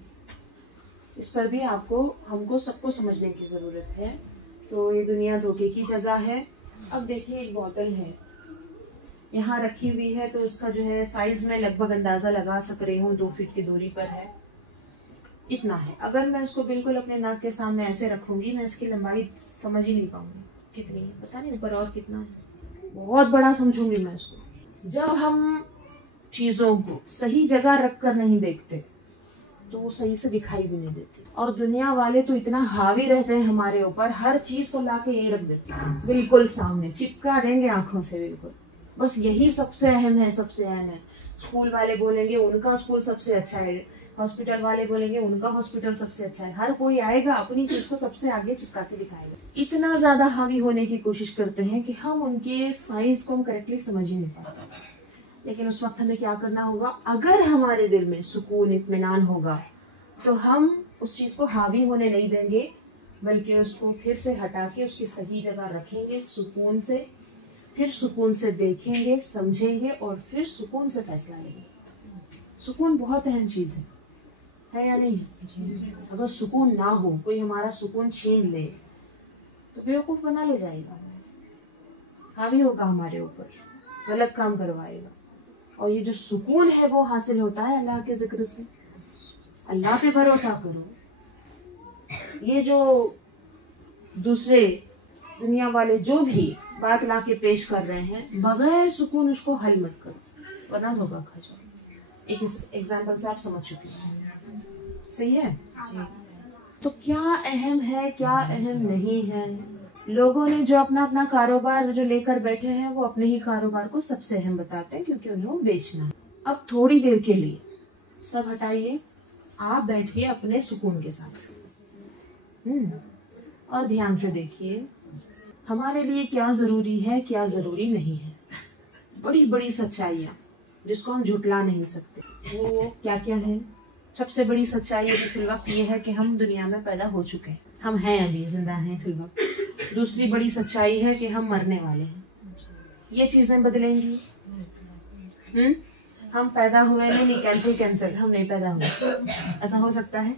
इस पर भी हमको सबको समझने की जरूरत है। तो ये दुनिया धोखे की जगह है। अब देखिए एक बोतल है यहाँ रखी हुई है, तो इसका जो है साइज में लगभग अंदाजा लगा सक रही हूँ 2 फीट की दूरी पर है, इतना है। अगर मैं इसको बिल्कुल अपने नाक के सामने ऐसे रखूंगी मैं इसकी लंबाई समझ ही नहीं पाऊंगी कितनी है, पता नहीं ऊपर और कितना है, बहुत बड़ा समझूंगी मैं इसको। जब हम चीजों को सही जगह रख कर नहीं देखते तो वो सही से दिखाई भी नहीं देती। और दुनिया वाले तो इतना हावी रहते हैं हमारे ऊपर, हर चीज को लाके यही रख देते हैं, बिल्कुल सामने चिपका देंगे आंखों से, बिल्कुल बस यही सबसे अहम है, सबसे अहम है। स्कूल वाले बोलेंगे उनका स्कूल सबसे अच्छा है, हॉस्पिटल वाले बोलेंगे उनका हॉस्पिटल सबसे अच्छा है। हर कोई आएगा अपनी चीज को सबसे आगे चिपका के दिखाएगा। इतना ज्यादा हावी होने की कोशिश करते हैं कि हम उनके साइज को हम करेक्टली समझ ही नहीं पाते। लेकिन उस वक्त हमें क्या करना होगा, अगर हमारे दिल में सुकून इत्मीनान होगा तो हम उस चीज को हावी होने नहीं देंगे, बल्कि उसको फिर से हटा के उसकी सही जगह रखेंगे सुकून से, फिर सुकून से देखेंगे समझेंगे और फिर सुकून से फैसला लेंगे। सुकून बहुत अहम चीज है या नहीं है? अगर सुकून ना हो, कोई हमारा सुकून छीन ले तो बेवकूफ बना ले जाएगा, हावी होगा हमारे ऊपर, गलत काम करवाएगा। और ये जो सुकून है वो हासिल होता है अल्लाह के जिक्र से। अल्लाह पे भरोसा करो। ये जो दूसरे दुनिया वाले जो भी बात ला के पेश कर रहे हैं, बगैर सुकून उसको हल मत करो वरना धोखा खा जाओ। एक एग्जाम्पल से आप समझ चुके हैं, सही है जी। तो क्या अहम है क्या अहम नहीं है, लोगों ने जो अपना अपना कारोबार जो लेकर बैठे हैं वो अपने ही कारोबार को सबसे अहम बताते हैं क्योंकि उन्हें बेचना है। अब थोड़ी देर के लिए सब हटाइए, आप बैठिए अपने सुकून के साथ और ध्यान से देखिए हमारे लिए क्या जरूरी है क्या जरूरी नहीं है। बड़ी बड़ी सच्चाइयाँ जिसको हम झुटला नहीं सकते, वो क्या क्या है। सबसे बड़ी सच्चाई अभी फिल वक्त ये है कि हम दुनिया में पैदा हो चुके हैं, हम हैं, अभी जिंदा हैं फिल वक्त। दूसरी बड़ी सच्चाई है कि हम मरने वाले हैं। ये चीजें बदलेंगी। हम पैदा हुए नहीं, कैंसिल, हम नहीं पैदा हुए। ऐसा हो सकता है?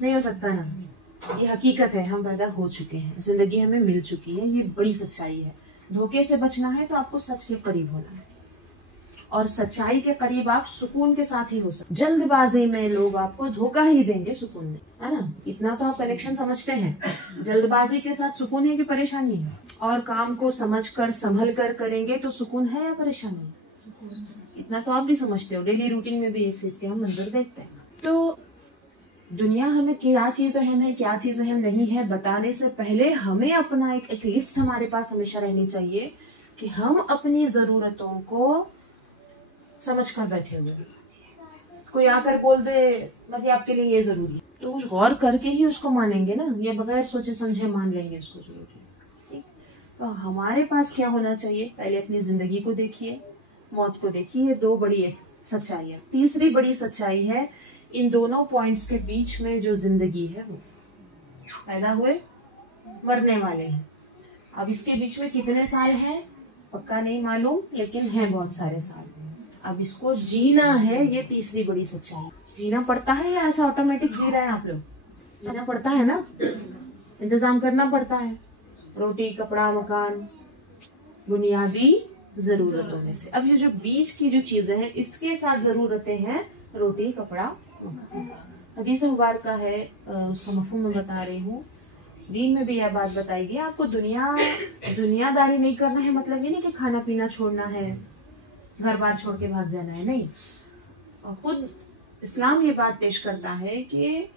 नहीं हो सकता ना। ये हकीकत है, हम पैदा हो चुके हैं, जिंदगी हमें मिल चुकी है। ये बड़ी सच्चाई है। धोखे से बचना है तो आपको सच के करीब होना है, और सच्चाई के करीब आप सुकून के साथ ही हो सकते। जल्दबाजी में लोग आपको धोखा ही देंगे सुकून में, है ना? इतना तो आप कनेक्शन समझते हैं। जल्दबाजी के साथ सुकून है कि परेशानी है? और काम को समझकर संभल कर करेंगे तो सुकून है या परेशानी? इतना तो आप भी समझते हो। डेली रूटीन में भी इस चीज के हम मंजर देखते हैं। तो दुनिया हमें क्या चीज अहम है, क्या चीज अहम नहीं है, बताने से पहले हमें अपना एक लिस्ट हमारे पास हमेशा रहनी चाहिए कि हम अपनी जरूरतों को समझ कर बैठे हुए। कोई आकर बोल दे मुझे आपके लिए ये जरूरी है, तो उस गौर करके ही उसको मानेंगे ना, ये बगैर सोचे समझे मान लेंगे उसको जरूरी। ठीक, तो हमारे पास क्या होना चाहिए? पहले अपनी जिंदगी को देखिए, मौत को देखिए। दो बड़ी सच्चाई है। तीसरी बड़ी सच्चाई है, इन दोनों पॉइंट्स के बीच में जो जिंदगी है, वो पैदा हुए, मरने वाले हैं। अब इसके बीच में कितने साल हैं पक्का नहीं मालूम, लेकिन हैं बहुत सारे साल। अब इसको जीना है, ये तीसरी बड़ी सच्चाई। जीना पड़ता है या ऐसा ऑटोमेटिक जी रहे हैं आप लोग? जीना पड़ता है ना, इंतजाम करना पड़ता है। रोटी, कपड़ा, मकान, बुनियादी जरूरतों में से। अब ये जो बीच की जो चीजें हैं, इसके साथ जरूरतें हैं रोटी, कपड़ा, मकान। हदीस मुबारका है, उसका मफहूम मैं बता रही हूँ। दीन में भी यह बात बताई गई, आपको दुनियादारी नहीं करना है। मतलब ये नहीं कि खाना पीना छोड़ना है, घर बार छोड़ के भाग जाना है, नहीं। और खुद इस्लाम ये बात पेश करता है कि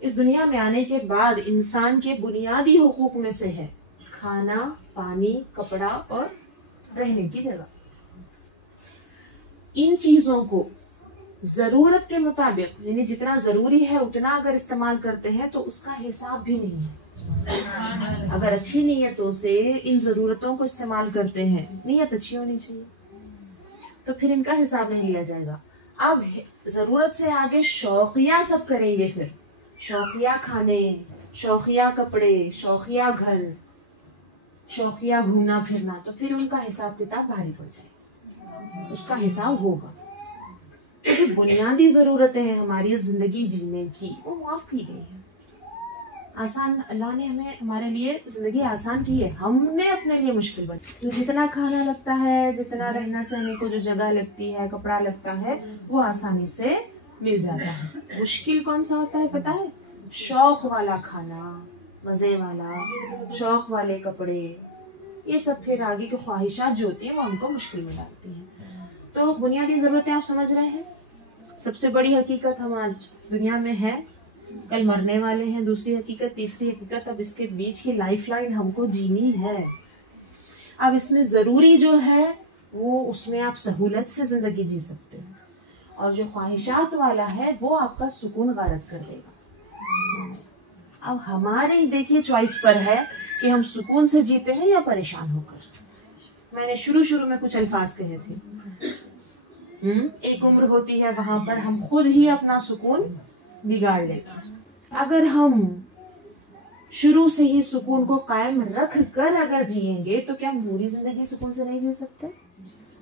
इस दुनिया में आने के बाद इंसान के बुनियादी हुकूक में से है खाना, पानी, कपड़ा और रहने की जगह। इन चीजों को जरूरत के मुताबिक, यानी जितना जरूरी है उतना अगर इस्तेमाल करते हैं तो उसका हिसाब भी नहीं है। अगर अच्छी नीयतों से इन जरूरतों को इस्तेमाल करते हैं, नीयत अच्छी होनी चाहिए, तो फिर इनका हिसाब नहीं लिया जाएगा। अब जरूरत से आगे शौकिया सब करेंगे, फिर शौकिया खाने, शौकिया कपड़े, शौकिया घर, शौकिया घूमना फिरना, तो फिर उनका हिसाब किताब भारी पड़ जाएगा, उसका हिसाब होगा। तो जो बुनियादी जरूरतें हैं हमारी जिंदगी जीने की, वो माफ की गई है। आसान, अल्लाह ने हमें, हमारे लिए जिंदगी आसान की है, हमने अपने लिए मुश्किल बनाई। तो जितना खाना लगता है, जितना रहना सहने को जो जगह लगती है, कपड़ा लगता है, वो आसानी से मिल जाता है। मुश्किल कौन सा होता है पता है? शौक वाला खाना, मजे वाला, शौक वाले कपड़े, ये सब फिर आगे की ख्वाहिशात जो होती है वो हमको मुश्किल में डालती है। तो बुनियादी जरूरतें आप समझ रहे हैं। सबसे बड़ी हकीकत हम आज दुनिया में है, कल मरने वाले हैं। दूसरी हकीकत, तीसरी हकीकत, अब इसके बीच की लाइफलाइन हमको जीनी है। अब इसमें जरूरी जो है वो, उसमें आप सहूलत से जिंदगी जी सकते हो, और जो ख्वाहिशात वाला है वो आपका सुकून गारत कर देगा। अब हमारे देखिए चॉइस पर है कि हम सुकून से जीते हैं या परेशान होकर। मैंने शुरू में कुछ अल्फाज कहे थे, एक उम्र होती है वहां पर हम खुद ही अपना सुकून बिगाड़ लेते हैं। अगर हम शुरू से ही सुकून को कायम रख कर अगर जिएंगे तो क्या पूरी जिंदगी सुकून से नहीं जी सकते?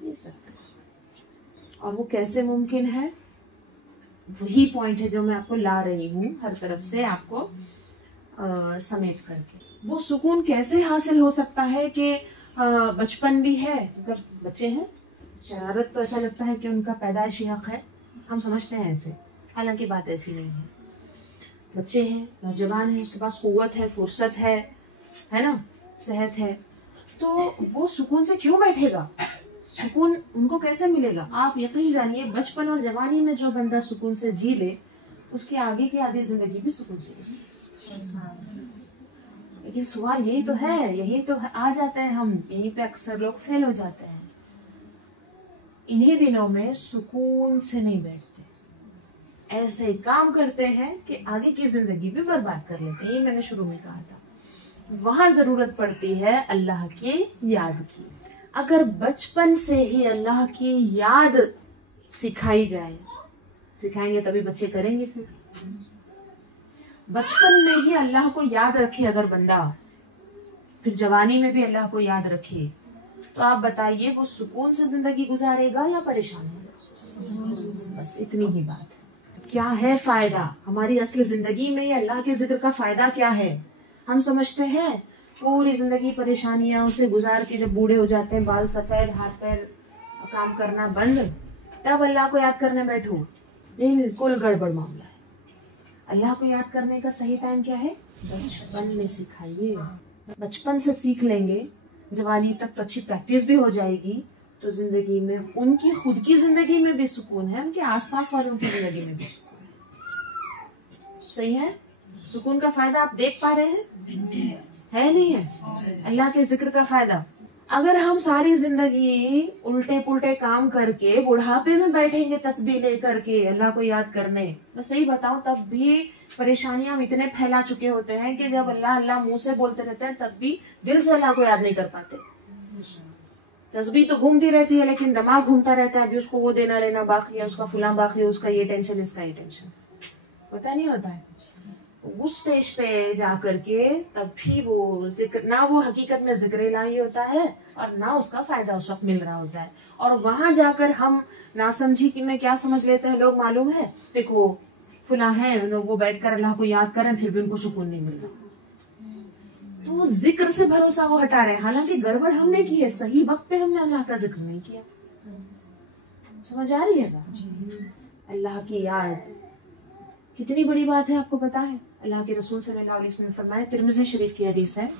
जी सकते। और वो कैसे मुमकिन है? वही पॉइंट है जो मैं आपको ला रही हूँ हर तरफ से आपको समेट करके। वो सुकून कैसे हासिल हो सकता है कि बचपन भी है, मतलब बच्चे हैं, शरारत तो ऐसा लगता है कि उनका पैदाइशी हक है, हम समझते हैं ऐसे, हालांकि बात ऐसी नहीं है। बच्चे हैं, नौजवान हैं, उसके पास कुव्वत है, फुर्सत है ना, सेहत है, तो वो सुकून से क्यों बैठेगा? सुकून उनको कैसे मिलेगा? आप यकीन जानिए, बचपन और जवानी में जो बंदा सुकून से जी ले, उसकी आगे की आधी जिंदगी भी सुकून से जी। लेकिन सवाल यही तो है, यही तो आ जाते हैं हम, यहीं पे अक्सर लोग फेल हो जाते हैं। इन्हीं दिनों में सुकून से नहीं बैठते, ऐसे काम करते हैं कि आगे की जिंदगी भी बर्बाद कर लेते हैं। ये मैंने शुरू में कहा था। वहां जरूरत पड़ती है अल्लाह की याद की। अगर बचपन से ही अल्लाह की याद सिखाई जाए सिखाएंगे तभी बच्चे करेंगे। फिर बचपन में ही अल्लाह को याद रखे अगर बंदा, फिर जवानी में भी अल्लाह को याद रखे, तो आप बताइए वो सुकून से जिंदगी गुजारेगा या परेशान होगा? बस इतनी ही बात है। क्या है फायदा हमारी असली जिंदगी में? ये अल्लाह के जिक्र का फायदा क्या है? हम समझते हैं पूरी जिंदगी परेशानियां उसे गुजार के जब बूढ़े हो जाते हैं, बाल सफेद, हाथ पैर काम करना बंद, तब अल्लाह को याद करने बैठो। बिल्कुल गड़बड़ मामला है। अल्लाह को याद करने का सही टाइम क्या है? बचपन में सिखाइए। बचपन से सीख लेंगे, जवानी तक तो अच्छी प्रैक्टिस भी हो जाएगी, तो जिंदगी में, उनकी खुद की जिंदगी में भी सुकून है, उनके आसपास वालों की जिंदगी में भी सुकून है। सही है? सुकून का फायदा आप देख पा रहे हैं? है नहीं है? अल्लाह के जिक्र का फायदा। अगर हम सारी जिंदगी उल्टे पुल्टे काम करके बुढ़ापे में बैठेंगे तस्बीह लेकर के अल्लाह को याद करने, मैं सही बताऊं तब भी परेशानियां हम इतने फैला चुके होते हैं कि जब अल्लाह अल्लाह मुंह से बोलते रहते हैं तब भी दिल से अल्लाह को याद नहीं कर पाते। तस्बीह तो घूमती रहती है लेकिन दिमाग घूमता रहता है, अभी उसको वो देना रहना बाकी है, उसका फुला बाकी है, उसका ये टेंशन, इसका ये टेंशन, पता नहीं होता है। उस स्टेज पे जाकर के तब भी वो जिक्र, ना वो हकीकत में जिक्र इलाही होता है और ना उसका फायदा उस वक्त मिल रहा होता है। और वहां जाकर हम नासमझी कि में क्या समझ लेते हैं लोग, मालूम है देखो फुला है, वो बैठकर अल्लाह को याद करें फिर भी उनको सुकून नहीं मिल रहा, तो जिक्र से भरोसा वो हटा रहे हैं। हालांकि गड़बड़ हमने की है, सही वक्त पे हमने अल्लाह का जिक्र नहीं किया। समझ आ रही है बात? अल्लाह की याद कितनी बड़ी बात है, आपको पता है? अल्लाह के रसूल सल्लल्लाहु अलैहि वसल्लम ने फरमाया, तिरमिज़ी शरीफ की हदीस है,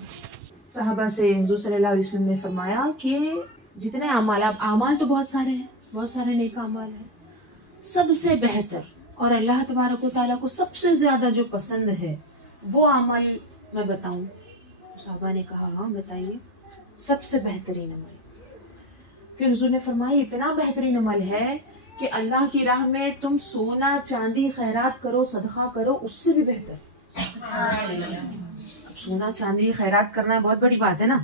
सहाबा से हुज़ूर सल्लल्लाहु अलैहि वसल्लम ने फरमाया कि जितने अमाल, अब अमाल तो बहुत सारे हैं, बहुत सारे नेक अमाल हैं, सबसे बेहतर और अल्लाह तबारक व तआला को सबसे ज्यादा जो पसंद है वो अमल मैं बताऊं? सहाबा ने कहा हाँ बताइए। सबसे बेहतरीन अमल। फिर हुज़ूर ने फरमाया इतना बेहतरीन अमल है कि अल्लाह की राह में तुम सोना चांदी खैरात करो, सदका करो, उससे भी बेहतर। अब सोना चांदी खैरात करना है, बहुत बड़ी बात है ना,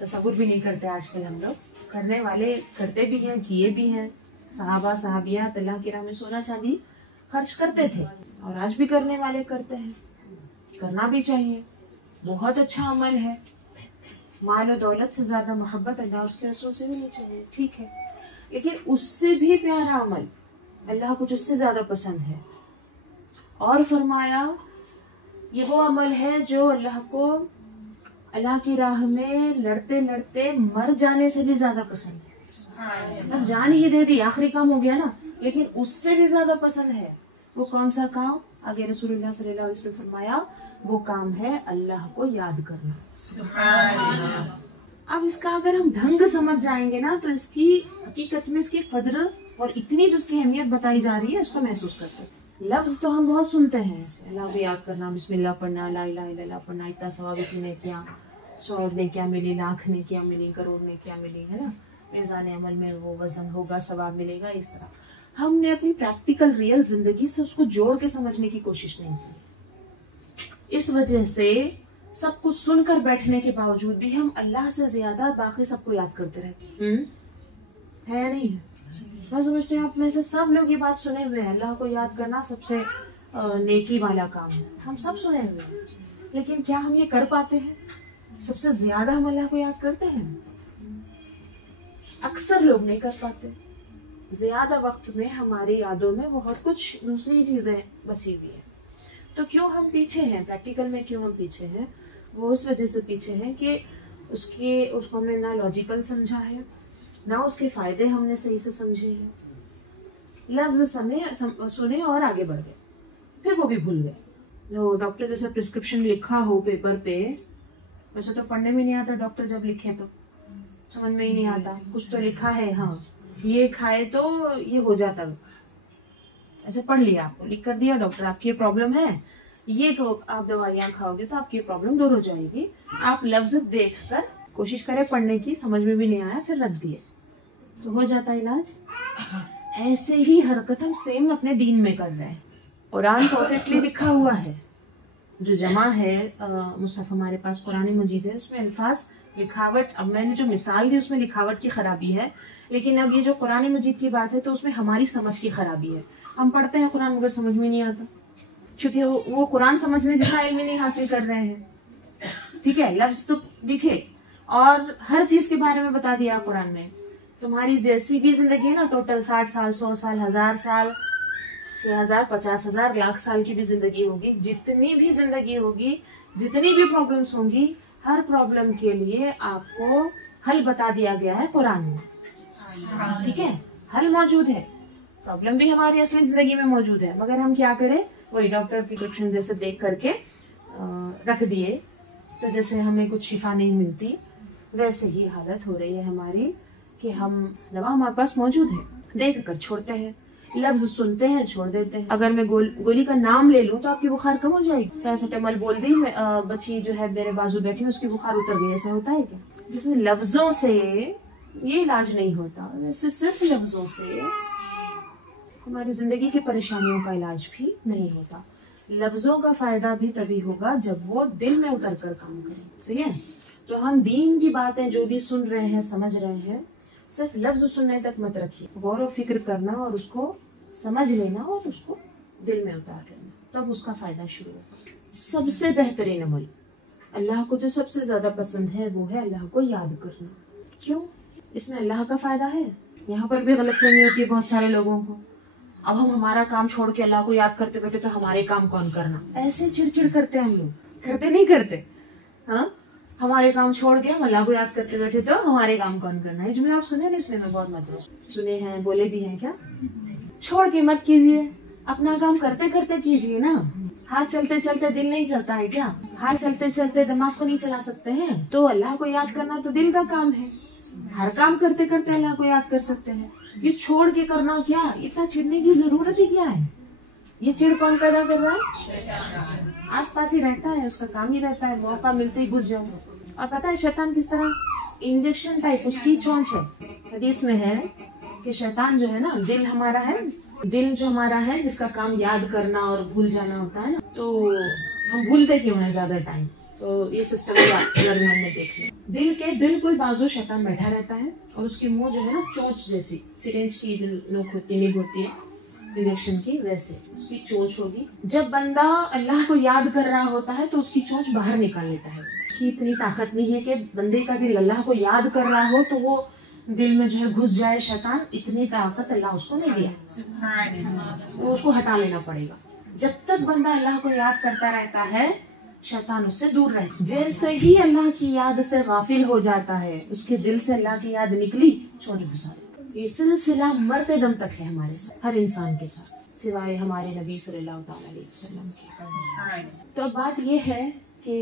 तसव्वुर भी नहीं करते आजकल हम लोग, करने वाले करते भी हैं, किए भी हैं। सहाबा सहाबियात अल्लाह की राह में सोना चांदी खर्च करते थे और आज भी करने वाले करते हैं, करना भी चाहिए, बहुत अच्छा अमल है। माल और दौलत से ज्यादा मोहब्बत अल्लाह उसके रसूल से भी नहीं चाहिए, ठीक है, लेकिन उससे भी प्यारा अमल अल्लाह को उससे ज्यादा पसंद है। और फरमाया ये वो अमल है जो अल्लाह को अल्लाह की राह में लड़ते लड़ते मर जाने से भी ज्यादा पसंद है। अब जान ही दे दी, आखिरी काम हो गया ना, लेकिन उससे भी ज्यादा पसंद है। वो कौन सा काम? आगे रसूलुल्लाह सल्लल्लाहु अलैहि वसल्लम फरमाया वो काम है अल्लाह को याद करना। अब इसका अगर हम ढंग समझ जाएंगे ना तो इसकी हकीकत में इसकी कदर और इतनी जो इसकी अहमियत बताई जा रही है इसको महसूस कर सकते। लफ्ज तो हम बहुत सुनते हैं ऐसे, अल्लाह को याद करना, बिस्मिल्लाह पढ़ना, ला इलाहा इल्लल्लाह पढ़ना, इतना सवाब, इतनी नेकियां, 100 नेकियां मिली, लाख नेकियां मिली, करोड़ नेकियां मिली, है ना, मीज़ान अमल में वो वजन होगा, सवाब मिलेगा। इस तरह हमने अपनी प्रैक्टिकल रियल जिंदगी से उसको जोड़ के समझने की कोशिश नहीं की। इस वजह से सब कुछ सुनकर बैठने के बावजूद भी हम अल्लाह से ज्यादा बाकी सबको याद करते रहते है नहीं है? मैं समझती हूँ आप में से सब लोग ये बात सुने हुए हैं, अल्लाह को याद करना सबसे नेकी वाला काम है, हम सब सुने हुए हैं, लेकिन क्या हम ये कर पाते हैं? सबसे ज्यादा हम अल्लाह को याद करते हैं? अक्सर लोग नहीं कर पाते। ज्यादा वक्त में हमारी यादों में बहुत कुछ दूसरी चीजें बसी हुई है। तो क्यों हम पीछे हैं? प्रैक्टिकल में क्यों हम पीछे हैं? वो उस वजह से पीछे हैं कि उसको हमने ना लॉजिकल समझा है, ना उसके फायदे हमने सही से समझे हैं। लफ्ज सुने और आगे बढ़ गए, फिर वो भी भूल गए। जो डॉक्टर जैसे प्रिस्क्रिप्शन लिखा हो पेपर पे, वैसे तो पढ़ने में नहीं आता, डॉक्टर जब लिखे तो समझ में ही नहीं आता, कुछ तो लिखा है, हाँ ये खाए तो ये हो जाता, ऐसे पढ़ लिया, आपको लिख कर दिया डॉक्टर आपकी ये प्रॉब्लम है, ये तो आप दवाइयाँ खाओगे तो आपकी प्रॉब्लम दूर हो जाएगी। आप लफ्ज देखकर कोशिश करें पढ़ने की, समझ में भी नहीं आया फिर रख दिए तो हो जाता इलाज। ऐसे ही हरकत हम सेम अपने दीन में कर रहे हैं। कुरान परफेक्टली लिखा हुआ है, जो जमा है मुसहफ हमारे पास कुरान मजीद है, उसमें अल्फाज लिखावट, अब मैंने जो मिसाल दी उसमें लिखावट की खराबी है, लेकिन अब ये जो कुरान मजीद की बात है तो उसमें हमारी समझ की खराबी है। हम पढ़ते हैं कुरान मगर समझ में नहीं आता, क्योंकि वो कुरान समझने जितना इल्म नहीं हासिल कर रहे हैं। ठीक है, लफ्ज तो दिखे और हर चीज के बारे में बता दिया कुरान में। तुम्हारी जैसी भी जिंदगी है ना, टोटल 60 साल, 100 साल, 1000 साल, 6000, 50,000, लाख साल की भी जिंदगी होगी, जितनी भी जिंदगी होगी, जितनी भी प्रॉब्लम्स होंगी, हर प्रॉब्लम के लिए आपको हल बता दिया गया है कुरान में। ठीक है, हल मौजूद है, प्रॉब्लम भी हमारी असली जिंदगी में मौजूद है, मगर हम क्या करें, वही डॉक्टर प्रिस्क्रिप्शन जैसे देख करके रख दिए, तो जैसे हमें कुछ शिफा नहीं मिलती, वैसे ही हालत हो रही है हमारी कि हम दवा हमारे पास मौजूद है, देख कर छोड़ते हैं, लफ्ज सुनते हैं, छोड़ देते हैं। अगर मैं गोली का नाम ले लूं तो आपकी बुखार कम हो जाएगी। पैरासिटामोल बोल दी, बच्ची जो है मेरे बाजू बैठी उसकी बुखार उतर गई, ऐसा होता है क्या? जैसे लफ्जों से ये इलाज नहीं होता, वैसे सिर्फ लफ्जों से हमारी जिंदगी की परेशानियों का इलाज भी नहीं होता। लफ्जों का फायदा भी तभी होगा जब वो दिल में उतर कर काम करें। सही है, तो हम दीन की बातें जो भी सुन रहे हैं, समझ रहे हैं, सिर्फ लफ्ज सुनने तक मत रखिए, गौर व फिक्र करना और उसको समझ लेना और उसको दिल में उतार लेना, तब उसका फायदा शुरू होगा। सबसे बेहतरीन अमल, अल्लाह को जो सबसे ज्यादा पसंद है वो है अल्लाह को याद करना। क्यों? इसमें अल्लाह का फायदा है। यहाँ पर भी गलतफहमी होती है बहुत सारे लोगों को, अब हम हमारा काम छोड़ के अल्लाह को याद करते बैठे तो हमारे काम कौन करना, ऐसे चिड़चिड़ करते हैं हम लोग, करते नहीं करते? हाँ, हमारे काम छोड़ के हम अल्लाह को याद करते बैठे तो हमारे काम कौन करना है। जुमला आप सुने नहीं सुने? में बहुत मतलब सुने हैं, बोले भी हैं क्या? छोड़ के मत कीजिए, अपना काम करते करते कीजिए ना। हाथ चलते चलते दिल नहीं चलता है क्या? हाथ चलते चलते दिमाग को नहीं चला सकते हैं? तो अल्लाह को याद करना तो दिल का काम है, हर काम करते करते अल्लाह को याद कर सकते हैं। ये छोड़ के करना क्या, इतना चिढ़ने की जरूरत ही क्या है? ये चिढ़ कौन पैदा कर रहा है? आस पास ही रहता है, उसका काम ही रहता है, मौका मिलते ही घुस जाओ। और पता है शैतान किस तरह इंजेक्शन टाइप उसकी चोंच है। हदीस में है कि शैतान जो है ना, दिल हमारा है, दिल जो हमारा है जिसका काम याद करना और भूल जाना होता है ना, तो हम भूलते क्यों है ज्यादा टाइम? तो ये सिस्टम दरमियान में देख लें, दिल के बिल्कुल बाजू शैतान बैठा रहता है और उसकी मुंह जो है ना चोंच जैसी, सिरिंज की नोक होती है, होती है इंजेक्शन की, वैसे उसकी चोंच होगी। जब बंदा अल्लाह को याद कर रहा होता है तो उसकी चोंच बाहर निकाल लेता है। उसकी इतनी ताकत नहीं है कि बंदे का दिल अल्लाह को याद कर रहा हो तो वो दिल में जो है घुस जाए शैतान, इतनी ताकत अल्लाह उसको नहीं दिया, वो उसको हटा लेना पड़ेगा। जब तक बंदा अल्लाह को याद करता रहता है शैतान उससे दूर रहता है। जैसे ही अल्लाह की याद से गाफिल हो जाता है, उसके दिल से अल्लाह की याद निकली, चोंच घुसा देता। ये सिलसिला मरते दम तक है हमारे साथ, हर इंसान के साथ, सिवाय हमारे नबी सल्लल्लाहु अलैहि वसल्लम के। तो अब बात ये है कि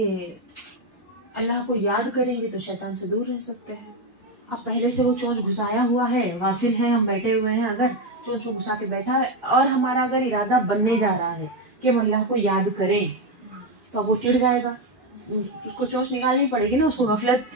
अल्लाह को याद करेंगे तो शैतान से दूर रह सकते हैं। अब पहले से वो चोंच घुसाया हुआ है, गाफिल है, हम बैठे हुए हैं, अगर चोंच को घुसा के बैठा है और हमारा अगर इरादा बनने जा रहा है कि हम अल्लाह को याद करें, तो अब वो चिढ़ जाएगा, उसको चोंच निकालनी पड़ेगी ना, उसको गफलत,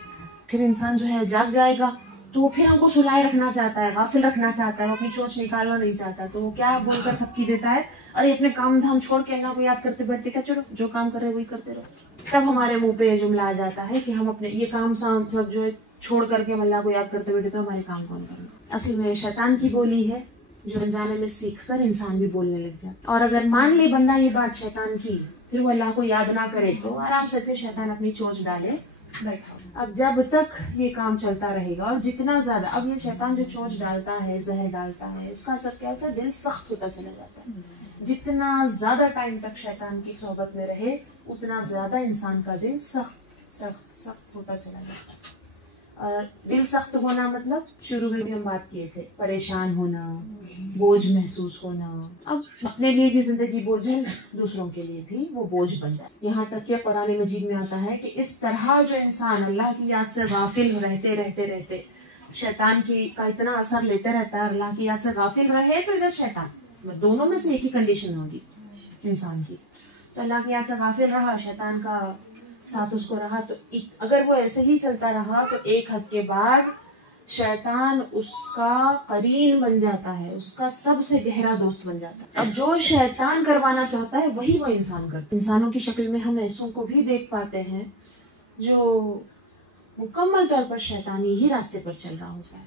फिर इंसान जो है जाग जाएगा, तो फिर हमको सुलाए रखना चाहता है, गाफिल रखना चाहता है, अपनी चोंच निकालना नहीं चाहता, तो वो क्या बोलकर थपकी देता है, अरे अपने काम धाम छोड़ के अल्लाह को याद करते बैठते क्या, चलो जो काम कर रहे वही करते रहो। तब हमारे मुंह पे जुमला आ जाता है कि हम अपने ये काम सब जो है छोड़ करके हम अल्लाह को याद करते बैठे तो हमारे काम कौन करना। असल में शैतान की बोली है जो अनजाने में सीख कर इंसान भी बोलने लग जाता। और अगर मान ले बंदा ये बात शैतान की, फिर वो अल्लाह को याद ना करे तो आराम से फिर शैतान अपनी चोंच डाले बैठा। अब जब तक ये काम चलता रहेगा और जितना ज्यादा, अब ये शैतान जो चोंच डालता है, जहर डालता है, उसका असर क्या होता है, दिल सख्त होता चला जाता है। जितना ज्यादा टाइम तक शैतान की सोहबत में रहे उतना ज्यादा इंसान का दिल सख्त सख्त सख्त होता चला जाता है। और दिल सख्त होना मतलब शुरू में भी हम बात किए थे, परेशान होना, बोझ महसूस होना। अब अपने लिए भी जिंदगी बोझ है, दूसरों के लिए भी वो बोझ बन जाए। यहाँ तक कि कुरान मजीद में आता है कि इस तरह जो इंसान अल्लाह की याद से गाफिल रहते रहते रहते शैतान की का इतना असर लेते रहता है, अल्लाह की याद से गाफिल रहे तो इधर शैतान, दोनों में से एक ही कंडीशन होगी इंसान की। तो अल्लाह की याद से गाफिल रहा, शैतान का साथ उसको रहा, तो अगर वो ऐसे ही चलता रहा तो एक हद के बाद शैतान उसका करीन बन जाता है, उसका सबसे गहरा दोस्त बन जाता है। अब जो शैतान करवाना चाहता है वही वो इंसान करता है। इंसानों की शक्ल में हम ऐसों को भी देख पाते हैं जो मुकम्मल तौर पर शैतानी ही रास्ते पर चल रहा होता है,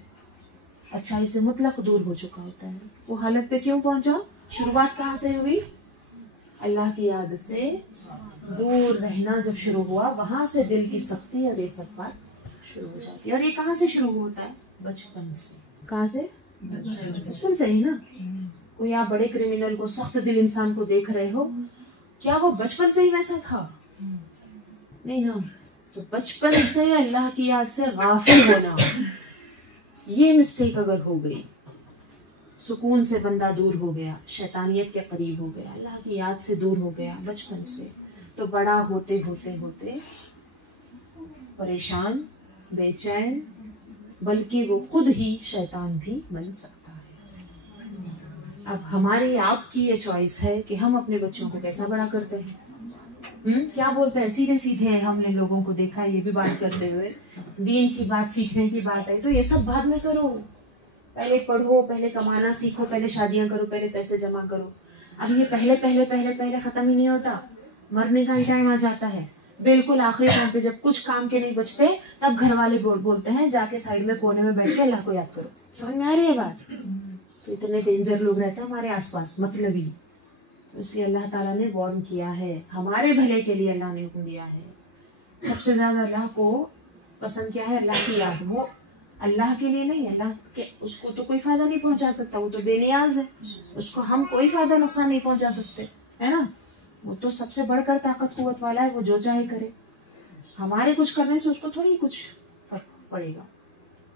अच्छाई से मुतलक दूर हो चुका होता है। वो हालत पे क्यों पहुंचा? शुरुआत कहाँ से हुई? अल्लाह की याद से दूर रहना जब शुरू हुआ, वहां से दिल की सख्ती और बेसब्बात शुरू हो जाती है। और ये कहाँ से शुरू होता है? बचपन से। कहाँ से? बचपन से ही ना। कोई आप बड़े क्रिमिनल को, सख्त दिल इंसान को देख रहे हो, क्या वो बचपन से ही वैसा था? नहीं ना। तो बचपन से अल्लाह की याद से गाफिल होना, ये मिस्टेक अगर हो गई, सुकून से बंदा दूर हो गया, शैतानियत के करीब हो गया, अल्लाह की याद से दूर हो गया बचपन से, तो बड़ा होते होते होते परेशान, बेचैन, बल्कि वो खुद ही शैतान भी बन सकता है। अब हमारी आपकी ये चॉइस है कि हम अपने बच्चों को कैसा बड़ा करते हैं। क्या बोलते हैं? सीधे सीधे हमने लोगों को देखा है ये भी बात करते हुए, दीन की बात, सीखने की बात आई तो ये सब बाद में करो, पहले पढ़ो, पहले कमाना सीखो, पहले शादियां करो, पहले पैसे जमा करो। अब ये पहले पहले पहले पहले खत्म ही नहीं होता, मरने का ही टाइम आ जाता है। बिल्कुल आखिरी टाइम पे जब कुछ काम के नहीं बचते, तब घर वाले बोलते हैं जाके साइड में कोने में बैठ के अल्लाह को याद करो। समझ में आ रही है बात? तो इतने डेंजर लोग रहते हैं हमारे आसपास, मतलबी। इसलिए अल्लाह ताला ने वार्न किया है, हमारे भले के लिए अल्लाह ने हुक्म दिया है। सबसे ज्यादा अल्लाह को पसंद क्या है? अल्लाह की याद। वो अल्लाह के लिए नहीं, अल्लाह के, उसको तो कोई फायदा नहीं पहुंचा सकता, वो तो बेनियाज है, उसको हम कोई फायदा नुकसान नहीं पहुंचा सकते, है ना। वो तो सबसे बढ़कर ताकत कुव्वत वाला है, वो जो चाहे करे। हमारे कुछ करने से उसको थोड़ी कुछ फर्क पड़ेगा,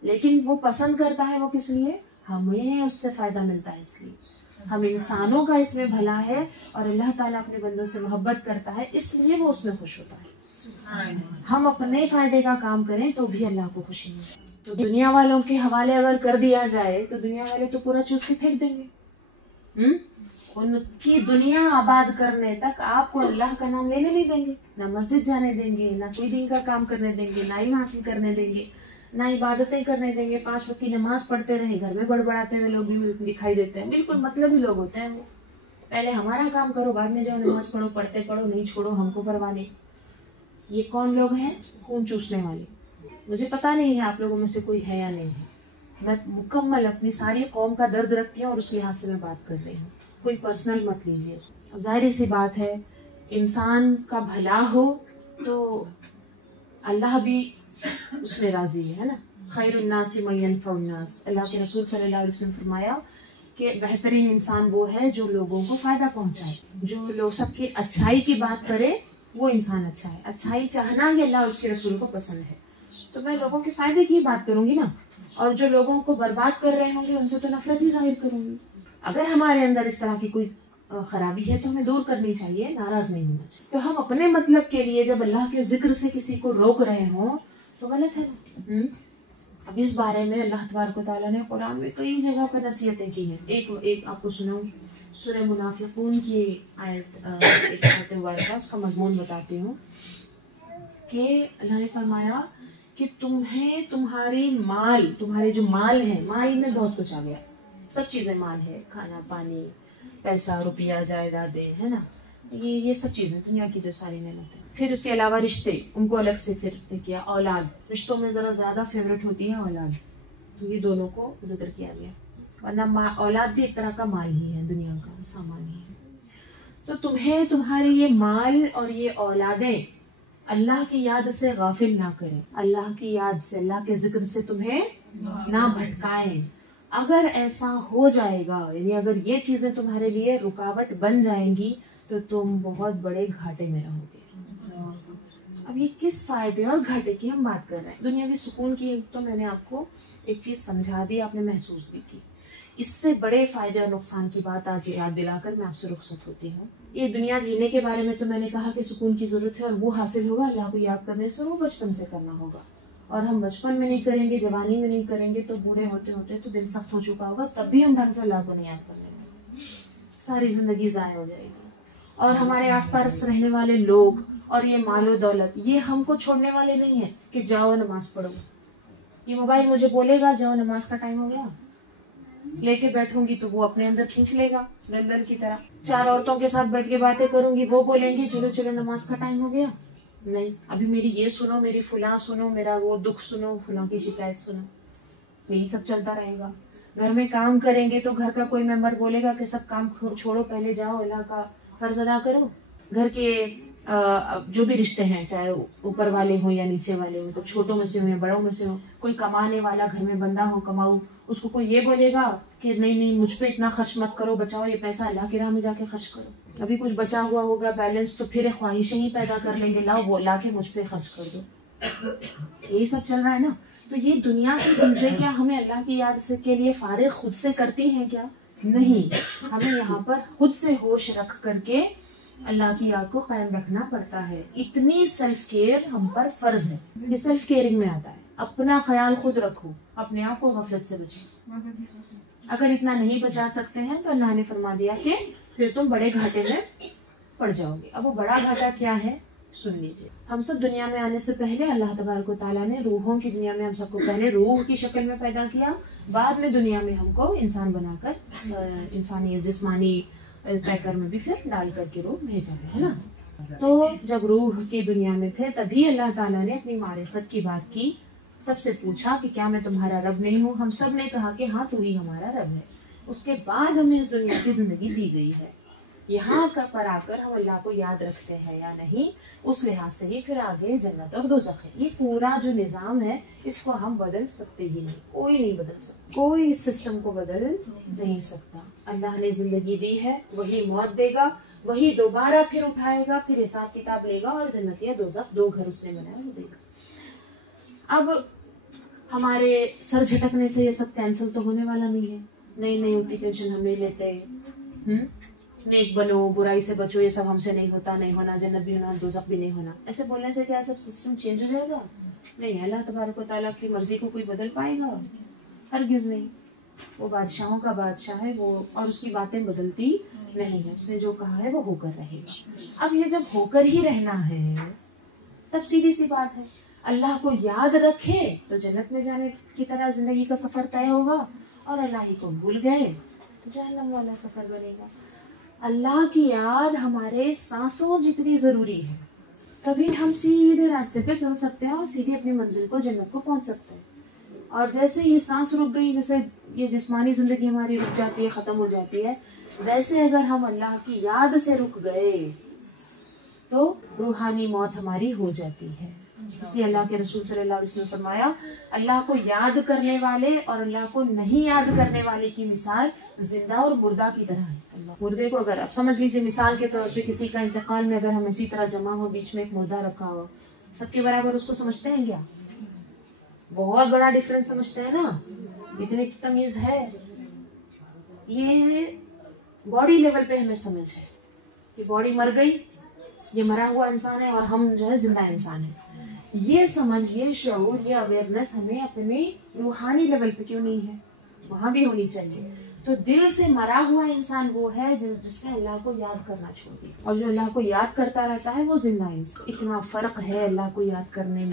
लेकिन वो पसंद करता है। वो किस लिए? हमें उससे फायदा मिलता है, इसलिए हम इंसानों का इसमें भला है, और अल्लाह ताला अपने बंदों से मोहब्बत करता है, इसलिए वो उसमें खुश होता है। हम अपने फायदे का काम करें तो भी अल्लाह को खुशी मिले। तो दुनिया वालों के हवाले अगर कर दिया जाए तो दुनिया वाले तो पूरा चूस के फेंक देंगे। उनकी दुनिया आबाद करने तक आपको अल्लाह का नाम लेने नहीं देंगे, ना मस्जिद जाने देंगे, ना कोई दिन का काम करने देंगे, ना इल्म हासिल करने देंगे, ना इबादतें करने देंगे। 5 वक्त की नमाज पढ़ते रहे, घर में बड़बड़ाते हुए लोग भी दिखाई देते हैं, बिल्कुल मतलब ही लोग होते हैं वो। पहले हमारा काम करो, बाद में जाओ नमाज पढ़ो, पढ़ते पढ़ो, नहीं छोड़ो, हमको परवाह नहीं। ये कौन लोग हैं? खून चूसने वाले। मुझे पता नहीं है आप लोगों में से कोई है या नहीं है, मैं मुकम्मल अपनी सारी कौम का दर्द रखती हूँ और उस लिहाज से मैं बात कर रही हूँ, कोई पर्सनल मत लीजिए। अब जाहिर सी बात है, इंसान का भला हो तो अल्लाह भी उसमें राजी है ना। खैरुन्नासी मन यनफउन्नास, अल्लाह के रसूल सल्लल्लाहु अलैहि वसल्लम फरमाया कि बेहतरीन इंसान वो है जो लोगों को फायदा पहुंचाए, जो लोग सबकी अच्छाई की बात करे, वो इंसान अच्छा है। अच्छाई चाहना ही अल्लाह उसके रसूल को पसंद है। तो मैं लोगों के फायदे की बात करूंगी ना, और जो लोगों को बर्बाद कर रहे होंगे उनसे तो नफरत ही जाहिर करूंगी। अगर हमारे अंदर इस तरह की कोई खराबी है तो हमें दूर करनी चाहिए, नाराज नहीं होना चाहिए। तो हम अपने मतलब के लिए जब अल्लाह के जिक्र से किसी को रोक रहे हो तो गलत है। अब इस बारे में अल्लाह तबारक व तआला ने कुरान में कई जगह पर नसीहतें की हैं। एक आपको सुनाऊं, सूरह मुनाफिकून की आयत एक आयत मुबारक, उसका मजमून बताती हूँ कि अल्लाह ने फरमाया कि तुम्हें तुम्हारी माल, तुम्हारे जो माल है, माल में बहुत कुछ आ गया, सब चीजें माल है, खाना पानी, पैसा रुपया जायदादें, है ना, ये सब चीजें दुनिया की जो सारी नेमतें। फिर उसके अलावा रिश्ते, उनको अलग से फिर किया। औलाद, रिश्तों में जरा ज्यादा फेवरेट होती है औलाद, तो ये दोनों को जिक्र किया गया, वरना औलाद भी एक तरह का माल ही है, दुनिया का सामान ही है। तो तुम्हें तुम्हारे ये माल और ये औलादें अल्लाह की याद से गाफिल ना करें, अल्लाह की याद से, अल्लाह के जिक्र से तुम्हें ना भटकाएं। अगर ऐसा हो जाएगा, यानी अगर ये चीजें तुम्हारे लिए रुकावट बन जाएंगी तो तुम बहुत बड़े घाटे में रहोगे। अब ये किस फायदे और घाटे की हम बात कर रहे हैं? दुनियावी सुकून की तो मैंने आपको एक चीज समझा दी, आपने महसूस भी की। इससे बड़े फायदे और नुकसान की बात आज याद दिलाकर मैं आपसे रुखसत होती हूँ। ये दुनिया जीने के बारे में तो मैंने कहा कि सुकून की जरूरत है, और वो हासिल होगा अल्लाह को याद करने से, वो बचपन से करना होगा। और हम बचपन में नहीं करेंगे, जवानी में नहीं करेंगे, तो बूढ़े होते होते तो दिल सख्त हो चुका होगा, तब भी हम ढंग से अल्लाह को नहीं याद करेंगे, सारी जिंदगी जाया हो जाएगी। और हमारे आसपास रहने वाले लोग और ये मालो दौलत, ये हमको छोड़ने वाले नहीं है कि जाओ नमाज पढ़ो। ये मोबाइल मुझे बोलेगा जाओ नमाज का टाइम हो गया, लेके बैठूंगी तो वो अपने अंदर खींच लेगा दलदल की तरह। 4 औरतों के साथ बैठ के बातें करूंगी, वो बोलेंगे चलो चलो नमाज का टाइम हो गया, नहीं, अभी मेरी ये सुनो, मेरी फुला सुनो, मेरा वो दुख सुनो, फुला की शिकायत सुनो, यही सब चलता रहेगा। घर में काम करेंगे तो घर का कोई मेंबर बोलेगा कि सब काम छोड़ो, पहले जाओ अल्लाह का फर्ज अदा करो। घर के जो भी रिश्ते हैं, चाहे ऊपर वाले हो या नीचे वाले हो, तो छोटों में से हो या बड़ों में से हो, कोई कमाने वाला घर में बंदा हो, कमाऊ, उसको कोई ये बोलेगा कि नहीं मुझ पे इतना खर्च मत करो, बचाओ ये पैसा अल्लाह की राह में जाके खर्च करो। अभी कुछ बचा हुआ होगा बैलेंस, तो फिर ख्वाहिशें ही पैदा कर लेंगे, लाओ वो ला के मुझ पे खर्च कर दो। यही सब चल रहा है ना। तो ये दुनिया की चीजें क्या हमें अल्लाह की याद से के लिए फारिग खुद से करती हैं क्या? नहीं, हमें यहाँ पर खुद से होश रख करके अल्लाह की याद को कायम रखना पड़ता है। इतनी सेल्फ केयर हम पर फर्ज है। ये सेल्फ केयरिंग में आता है। अपना ख्याल खुद रखो, अपने आप को गफलत से बचाओ। अगर इतना नहीं बचा सकते हैं तो अल्लाह ने फरमा दिया कि फिर तुम बड़े घाटे में पड़ जाओगे। अब वो बड़ा घाटा क्या है सुन लीजिए। हम सब दुनिया में आने से पहले अल्लाह तबारक व तआला ने रूहों की दुनिया में हम सबको पहले रूह की शक्ल में पैदा किया, बाद में दुनिया में हमको इंसान बनाकर इंसानी जिस्मानी पैकर में भी फिर डाल करके रूह भेजा है ना। तो जब रूह की दुनिया में थे तभी अल्लाह ताला ने अपनी मारिफत की बात की, सबसे पूछा कि क्या मैं तुम्हारा रब नहीं हूँ? हम सब ने कहा कि हाँ तू ही हमारा रब है। उसके बाद हमें इस दुनिया की जिंदगी दी गई है। यहाँ पर आकर हम अल्लाह को याद रखते हैं या नहीं, उस लिहाज से ही फिर आगे जन्नत और दोज़ख है। ये पूरा जो निज़ाम है इसको हम बदल सकते ही नहीं, कोई नहीं बदल सकता, कोई इस सिस्टम को बदल नहीं सकता। अल्लाह ने जिंदगी दी है, वही मौत देगा, वही दोबारा फिर उठाएगा, फिर हिसाब किताब लेगा और जन्नत या दोज़ख दो घर उसने बनाया वो देगा। अब हमारे सर झटकने से ये सब कैंसिल तो होने वाला नहीं है। नहीं उतनी टेंशन हम नहीं लेते। नेक बनो, बुराई से बचो, ये सब हमसे नहीं होता, नहीं होना, जन्नत भी होना, दोज़ख भी नहीं होना। ऐसे बोलने से क्या सब सिस्टम चेंज हो जाएगा? नहीं, अल्लाह तबारक व तआला की मर्जी को कोई बदल पाएगा? हरगिज़ नहीं। वो बादशाहों का बादशाह है वो, और उसकी बातें बदलती नहीं है। उसने जो कहा है वो होकर रहेगा। अब ये जब होकर ही रहना है तब सीधी सी बात है, अल्लाह को याद रखे तो जन्नत में जाने की तरह जिंदगी का सफर तय होगा, और अल्लाह ही को भूल गए तो जहन्नम वाला सफर बनेगा। अल्लाह की याद हमारे सांसों जितनी जरूरी है, तभी हम सीधे रास्ते पे चल सकते हैं और सीधे अपनी मंजिल को, जन्नत को पहुंच सकते हैं। और जैसे ये सांस रुक गई, जैसे ये जिस्मानी जिंदगी हमारी रुक जाती है, खत्म हो जाती है, वैसे अगर हम अल्लाह की याद से रुक गए तो रूहानी मौत हमारी हो जाती है। इसलिए अल्लाह के रसूल सल्लल्लाहु अलैहि वसल्लम ने फरमाया, अल्लाह को याद करने वाले और अल्लाह को नहीं याद करने वाले की मिसाल जिंदा और मुर्दा की तरह है। मुर्दे को अगर आप समझ लीजिए मिसाल के तौर पे, किसी का इंतकाल में अगर हम इसी तरह जमा हो, बीच में एक मुर्दा रखा हो, सबके बराबर उसको समझते हैं क्या? बहुत बड़ा डिफरेंस समझते हैं ना। इतनी तमीज है। ये बॉडी लेवल पे हमें समझ है कि बॉडी मर गई, ये मरा हुआ इंसान है और हम जो है जिंदा इंसान है। ये समझ, ये शऊर, ये अवेयरनेस हमें अपने रूहानी लेवल पे क्यों नहीं है? वहां भी होनी चाहिए। तो दिल से मरा हुआ इंसान वो है जिसने अल्लाह को याद करना छोड़ दिया, और जो अल्लाह को याद करता रहता है वो जिंदा इंसान। इतना फर्क है अल्लाह को याद करने में।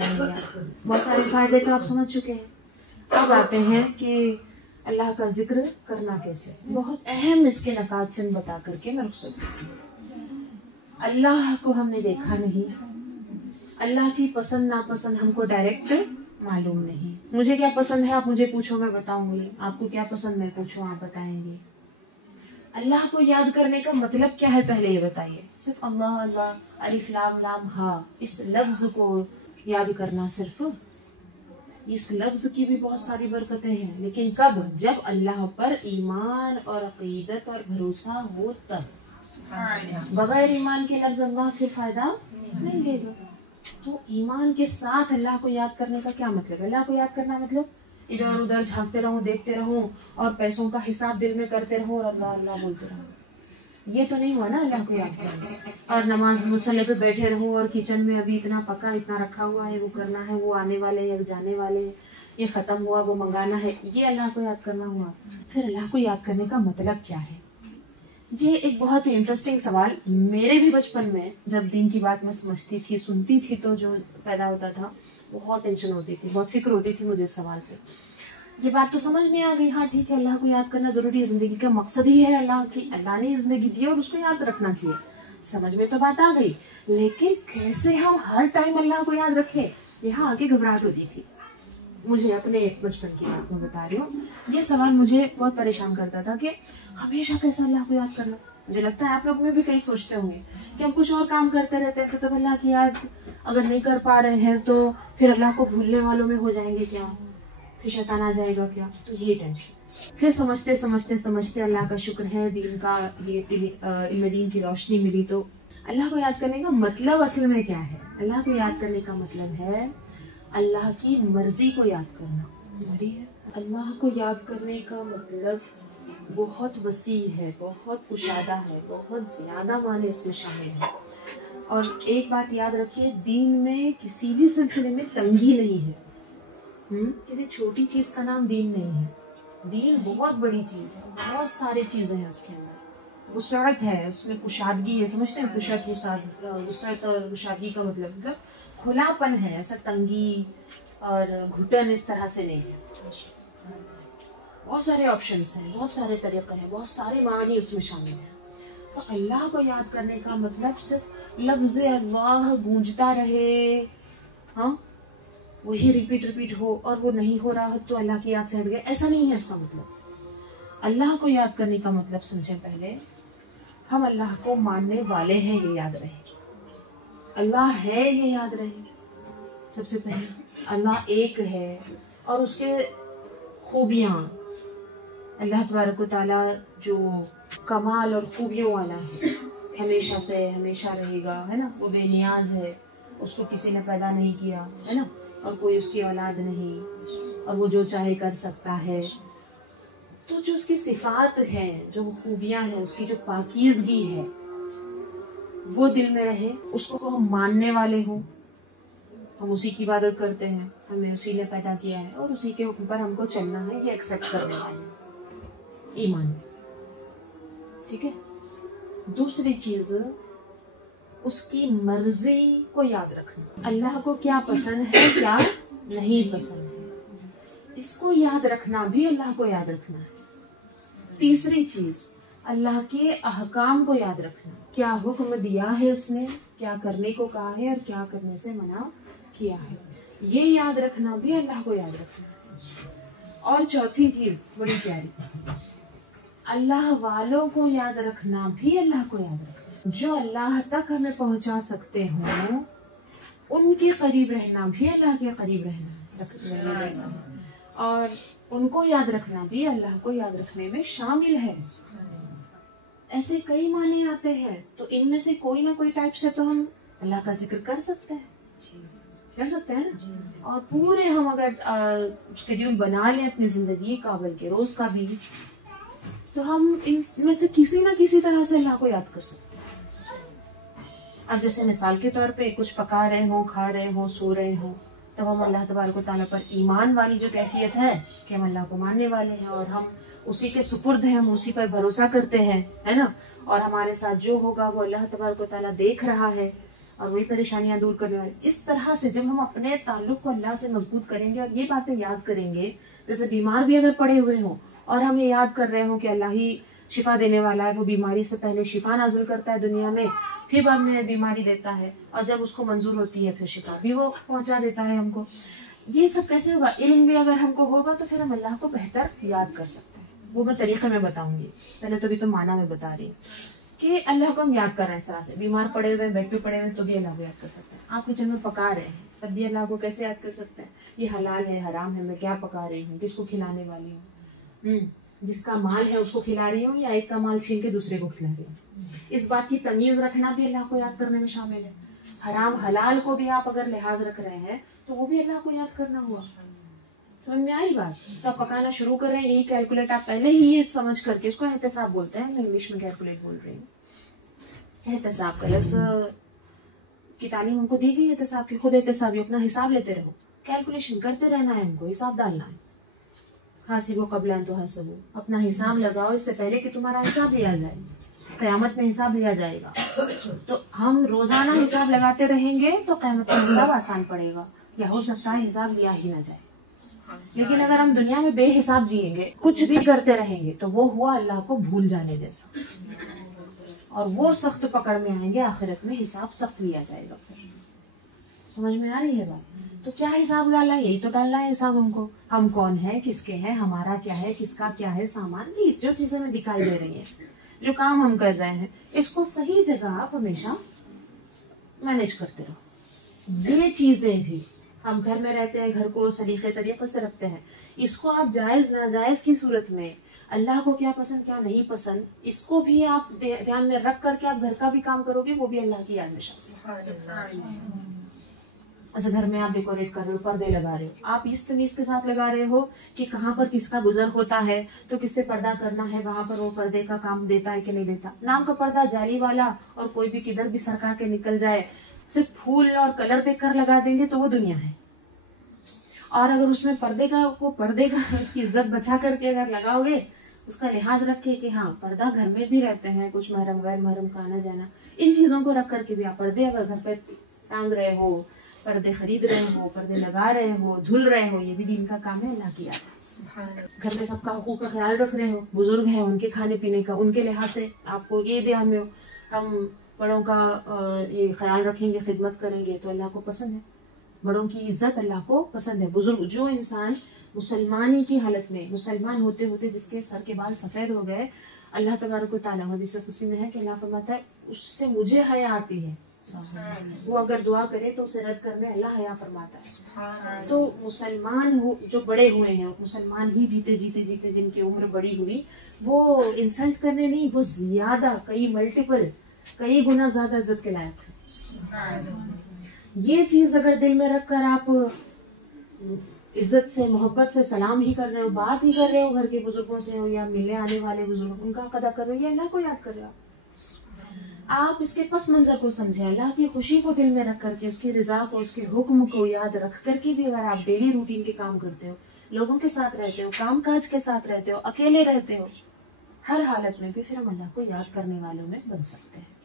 बहुत सारे फायदे तो आप समझ चुके हैं। अब आते हैं कि अल्लाह का जिक्र करना कैसे। बहुत अहम इसके नकात चंद बता करके मैं रुक सकती। अल्लाह को हमने देखा नहीं, अल्लाह की पसंद नापसंद हमको डायरेक्ट मालूम नहीं। मुझे क्या पसंद है आप मुझे पूछो, मैं बताऊंगी। आपको क्या पसंद मैं पूछूं, आप बताएंगे। अल्लाह को याद करने का मतलब क्या है पहले ये बताइए। सिर्फ अल्लाह अल्लाह, अलिफ लाम लाम हा, इस लफ्ज को याद करना, सिर्फ इस लफ्ज की भी बहुत सारी बरकतें हैं, लेकिन कब? जब अल्लाह पर ईमान और अकीदत और भरोसा हो तब। बगैर ईमान के लफ्ज अल्लाह फिर फायदा नहीं देगा। तो ईमान के साथ अल्लाह को याद करने का क्या मतलब? अल्लाह को याद करना मतलब इधर उधर झांकते रहूं, देखते रहूं और पैसों का हिसाब दिल में करते रहूं और अल्लाह अल्लाह बोलते रहूं। ये तो नहीं हुआ ना अल्लाह को याद करना। और नमाज मुसल्ले पे बैठे रहूं और किचन में अभी इतना पका, इतना रखा हुआ है, वो करना है, वो आने वाले हैं, जाने वाले हैं, ये खत्म हुआ, वो मंगाना है, ये अल्लाह को याद करना हुआ। फिर अल्लाह को याद करने का मतलब क्या है? ये एक बहुत ही इंटरेस्टिंग सवाल मेरे भी बचपन में, जब दीन की बात मैं समझती थी, सुनती थी, तो जो पैदा होता था बहुत टेंशन होती थी, बहुत फिक्र होती थी मुझे इस सवाल पे। ये बात तो समझ में आ गई, हाँ ठीक है, अल्लाह को याद करना जरूरी है, जिंदगी का मकसद ही है अल्लाह ने जिंदगी दी और उसको याद रखना चाहिए। समझ में तो बात आ गई, लेकिन कैसे हम हर टाइम अल्लाह को याद रखें, यहाँ आके घबराहट होती थी मुझे। अपने एक बचपन की बात में बता रही हूँ, ये सवाल मुझे बहुत परेशान करता था कि हमेशा कैसे अल्लाह को याद करना। मुझे लगता है आप लोग में भी कई सोचते होंगे कि हम कुछ और काम करते रहते हैं तो अल्लाह की याद अगर नहीं कर पा रहे हैं तो फिर अल्लाह को भूलने वालों में हो जाएंगे क्या, फिर शैतान आ जाएगा क्या, तो ये टेंशन। फिर समझते समझते समझते अल्लाह का शुक्र है दीन का ये इल्म दीन की रोशनी मिली। तो अल्लाह को याद करने का मतलब असल में क्या है? अल्लाह को याद करने का मतलब है अल्लाह की मर्जी को याद करना। अल्लाह को याद करने का मतलब बहुत वसी है, बहुत कुशादा है, बहुत ज्यादा माने इसमें शामिल है। और एक बात याद रखिए, दीन में किसी भी सिलसिले में तंगी नहीं है। किसी छोटी चीज का नाम दीन नहीं है। दीन बहुत बड़ी चीज है, बहुत सारी चीजें हैं उसके अंदर। वुसअत है, उसमें कुशादगी है। समझते हैं वुसअत और कुशादगी का मतलब खुलापन है, ऐसा तंगी और घुटन इस तरह से नहीं है। बहुत सारे ऑप्शंस हैं, बहुत सारे तरीके हैं, बहुत सारे मानी उसमें शामिल हैं। तो अल्लाह को याद करने का मतलब सिर्फ लफ्ज़ अल्लाह गूंजता रहे, हाँ वही रिपीट हो और वो नहीं हो रहा तो अल्लाह की याद से हट गए, ऐसा नहीं है इसका मतलब। अल्लाह को याद करने का मतलब समझे, पहले हम अल्लाह को मानने वाले हैं ये याद रहे, अल्लाह है ये याद रहे। सबसे पहले अल्लाह एक है और उसके खूबियाँ, अल्लाह तबारक व तआला जो कमाल और खूबियों वाला है, हमेशा से हमेशा रहेगा, है ना, वो बेनियाज है, उसको किसी ने पैदा नहीं किया, है ना, और कोई उसकी औलाद नहीं, और वो जो चाहे कर सकता है। तो जो उसकी सिफात है, जो खूबियाँ हैं, उसकी जो पाकीज़गी है, वो दिल में रहे, उसको हम मानने वाले हों। हम उसी की इबादत करते हैं, हमें उसी ने पैदा किया है और उसी के हुक्म पर हमको चलना है, ये एक्सेप्ट करने वाले ईमान। ठीक है। दूसरी चीज, उसकी मर्जी को याद रखना। अल्लाह को क्या पसंद है, क्या नहीं पसंद है, इसको याद रखना भी अल्लाह को याद रखना है। तीसरी चीज, अल्लाह के अहकाम को याद रखना, क्या हुक्म दिया है उसने, क्या करने को कहा है और क्या करने से मना किया है, ये याद रखना भी अल्लाह को याद रखना है। और चौथी चीज बड़ी प्यारी, अल्लाह वालों को याद रखना भी अल्लाह को याद रखना। जो अल्लाह तक हमें पहुंचा सकते हो उनके करीब रहना भी अल्लाह के करीब रहना जैसा है, और उनको याद रखना भी अल्लाह को याद रखने में शामिल है। ऐसे कई माने आते हैं, तो इनमें से कोई ना कोई टाइप से तो हम अल्लाह का जिक्र कर सकते हैं ना। और पूरे हम अगर शेड्यूल बना लें अपनी जिंदगी का, बल्कि रोज का भी, तो हम इनमें से किसी ना किसी तरह से अल्लाह को याद कर सकते हैं। अब जैसे मिसाल के तौर पे कुछ पका रहे हो, खा रहे हो, सो रहे हो, तब हम अल्लाह तबारक व तआला पर ईमान वाली जो कैफियत है कि हम अल्लाह को मानने वाले हैं और हम उसी के सुपुर्द हैं, हम उसी पर भरोसा करते हैं, है ना, और हमारे साथ जो होगा वो अल्लाह तबारक व तआला देख रहा है और वही परेशानियां दूर करने वाले। इस तरह से जब हम अपने ताल्लुक को अल्लाह से मजबूत करेंगे और ये बातें याद करेंगे, जैसे बीमार भी अगर पड़े हुए हों और हम ये याद कर रहे हो कि अल्लाह ही शिफा देने वाला है, वो बीमारी से पहले शिफा नाजिल करता है दुनिया में, फिर बाद में बीमारी देता है, और जब उसको मंजूर होती है फिर शिफा भी वो पहुंचा देता है हमको। ये सब कैसे होगा? इल्म भी अगर हमको होगा तो फिर हम अल्लाह को बेहतर याद कर सकते हैं। वो मैं तरीके में बताऊंगी, पहले तो भी तो माना में बता रही कि अल्लाह को हम याद कर रहे हैं इस तरह से। बीमार पड़े हुए, बेड पे पड़े हुए, तो भी अल्लाह को याद कर सकते हैं। आप किचन में पका रहे हैं, तब भी अल्लाह को कैसे याद कर सकते हैं? ये हलाल है, हराम है, मैं क्या पका रही हूँ, किसको खिलाने वाली हूँ, जिसका माल है उसको खिला रही हूँ या एक का माल छीन के दूसरे को खिला रही हूँ। इस बात की तमीज रखना भी अल्लाह को याद करने में शामिल है। हराम हलाल को भी आप अगर लिहाज रख रहे हैं तो वो भी अल्लाह को याद करना हुआ। समझ में आई बात? तो आप पकाना शुरू कर रहे हैं, यही कैलकुलेट आप पहले ही ये समझ करके, इसको एहतसाब बोलते हैं, मैं इंग्लिश में कैलकुलेट बोल रही हूँ। एहतसाब का लफ्ज की तालीम हमको दी गई एहतसाब की। खुद एहतसाबी, अपना हिसाब लेते रहो, कैलकुलेशन करते रहना है हमको, हिसाब डालना है। हासिबो कबला तो हासिबो, अपना हिसाब लगाओ इससे पहले कि तुम्हारा हिसाब लिया जाए। क़यामत में हिसाब लिया जाएगा, तो हम रोजाना हिसाब लगाते रहेंगे तो क़यामत में हिसाब आसान पड़ेगा, या हो सकता है हिसाब लिया ही ना जाए। लेकिन अगर हम दुनिया में बेहिसाब जिएंगे, कुछ भी करते रहेंगे, तो वो हुआ अल्लाह को भूल जाने जैसा। और वो सख्त पकड़ में आएंगे, आखिरत में हिसाब सख्त लिया जाएगा। फिर समझ में आ रही है बात? तो क्या हिसाब डालना है? यही तो डालना है हिसाब हमको। हम कौन है, किसके हैं, हमारा क्या है, किसका क्या है सामान, प्लीज जो चीजें हमें दिखाई दे रही है, जो काम हम कर रहे हैं, इसको सही जगह आप हमेशा मैनेज करते रहो। ये चीजें भी हम घर में रहते हैं, घर को सलीके तरीके से रखते हैं, इसको आप जायज नाजायज की सूरत में अल्लाह को क्या पसंद क्या नहीं पसंद, इसको भी आप ध्यान में रख करके आप घर का भी काम करोगे, वो भी अल्लाह की याद में शामिल। अच्छा, घर में आप डेकोरेट कर रहे हो, पर्दे लगा रहे हो, आप इस तमीज के साथ लगा रहे हो कि कहाँ पर किसका गुजर होता है तो किससे पर्दा करना है, वहां पर वो पर्दे का काम देता है कि नहीं देता। नाम का पर्दा जाली वाला, और कोई भी किधर भी सरका के निकल जाए, सिर्फ फूल और कलर देखकर लगा देंगे तो वो दुनिया है। और अगर उसमें पर्दे का उसकी इज्जत बचा करके अगर लगाओगे, उसका लिहाज रखे कि हाँ पर्दा घर में भी रहते हैं, कुछ महरम गैर महरम का आना जाना, इन चीजों को रख करके भी आप पर्दे अगर घर पे टांग रहे हो, पर्दे खरीद रहे हो, पर्दे लगा रहे हो, धुल रहे हो, ये भी दीन का काम है, अल्लाह की याद है। घर में सबका हुकूक का ख्याल रख रहे हो, बुजुर्ग है उनके खाने पीने का, उनके लिहाज से आपको ये ध्यान में हो, हम बड़ों का ये ख्याल रखेंगे, खिदमत करेंगे तो अल्लाह को पसंद है। बड़ों की इज्जत अल्लाह को पसंद है। बुजुर्ग, जो इंसान मुसलमानी की हालत में, मुसलमान होते होते जिसके सर के बाल सफेद हो गए, अल्लाह तबारक व तआला हदीस कुदसी में है कि अल्लाह फरमाता है उससे मुझे हया आती है, वो अगर दुआ करे तो उसे रद्द करने अल्लाह हया फरमाता है। तो मुसलमान वो जो बड़े हुए हैं, मुसलमान ही जीते जिनकी उम्र बड़ी हुई, वो इंसल्ट करने नहीं, वो ज्यादा कई गुना ज्यादा इज्जत के लायक है। ये चीज अगर दिल में रखकर आप इज्जत से, मोहब्बत से सलाम ही कर रहे हो, बात ही कर रहे हो, घर के बुजुर्गों से हो या मिलने आने वाले बुजुर्ग, उनका कदर कर रहे हो, या अल्लाह को याद कर रहे हो, आप इसके पस मंजर को समझे, अल्लाह की खुशी को दिल में रख करके, उसकी रजा को, उसके हुक्म को याद रख करके भी अगर आप डेली रूटीन के काम करते हो, लोगों के साथ रहते हो, काम काज के साथ रहते हो, अकेले रहते हो, हर हालत में भी फिर हम अल्लाह को याद करने वालों में बन सकते हैं।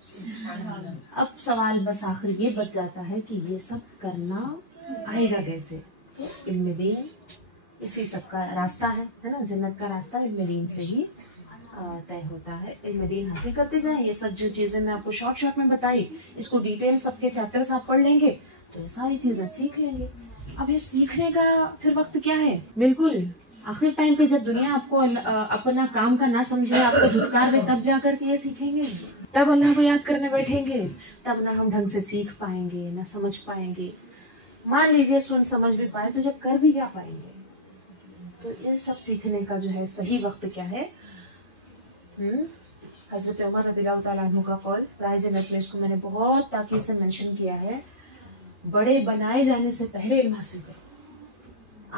अब सवाल बस आखिर ये बच जाता है कि ये सब करना आएगा कैसे? तो इल्म दीन इसी सब का रास्ता है ना, जन्नत का रास्ता इल्म दीन से ही तय होता है। इल्म दीन हासिल करते जाएं। ये सब जो चीजें मैं आपको शॉर्ट में बताई, इसको डिटेल सबके चैप्टर्स आप पढ़ लेंगे तो ये सारी चीजें सीख लेंगे। अब ये सीखने का फिर वक्त क्या है? बिल्कुल आखिर टाइम पे जब दुनिया आपको अपना काम का ना समझे, आपको धुतकार दे, तब जाकर के ये सीखेंगे, तब अल्लाह को याद करने बैठेंगे, तब ना हम ढंग से सीख पाएंगे, ना समझ पाएंगे। मान लीजिए सुन समझ भी पाए तो जब कर भी क्या पाएंगे? तो ये सब सीखने का जो है सही वक्त क्या है? हजरत उमर रज़ियल्लाहु तआला अन्हु का कौल राह जन्नत में, इसको मैंने बहुत ताकीद से मेंशन किया है, बड़े बनाए जाने से पहले इल्म हासिल करो।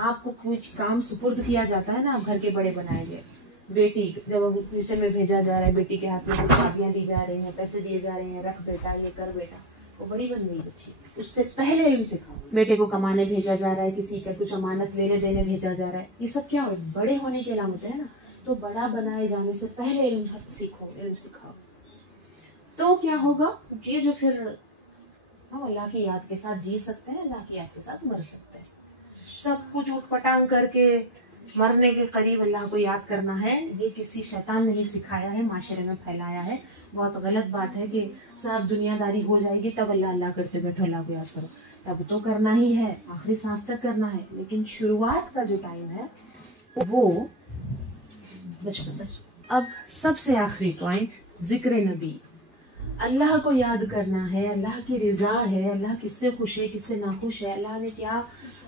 आपको कुछ काम सुपुर्द किया जाता है ना, आप घर के बड़े बनाए गए, बेटी जब मिशन में भेजा जा रहा है, बेटी के हाथ में कुछ चाबियां दी जा रही हैं, पैसे दिए जा रहे हैं, रख बेटा, ये कर बेटा, वो बड़ी बन गई बच्ची, उससे पहले इल्म सिखाओ। बेटे को कमाने भेजा जा रहा है, किसी का कुछ अमानत लेने देने भेजा जा रहा है, ये सब क्या हो, बड़े होने की अलामत है ना। तो बड़ा बनाए जाने से पहले इल्म सीखो, इल्म सिखाओ, तो क्या होगा? ये जो फिर हम अल्लाह की याद के साथ जी सकते हैं, अल्लाह की याद के साथ मर सकते हैं। सब कुछ उठपटांग करके मरने के करीब अल्लाह को याद करना है, ये किसी शैतान ने ही सिखाया है, माशरे में फैलाया है। बहुत गलत बात है कि सब दुनियादारी हो जाएगी तब अल्लाह अल्लाह करते बैठो, अल्लाह को याद करो। तब तो करना ही है, आखिरी सांस तक करना है, लेकिन शुरुआत का जो टाइम है वो बचपन। अब सबसे आखिरी पॉइंट, जिक्र नबी, अल्लाह को याद करना है, अल्लाह की रजा है, अल्लाह किससे खुश है, किससे नाखुश है, अल्लाह ने क्या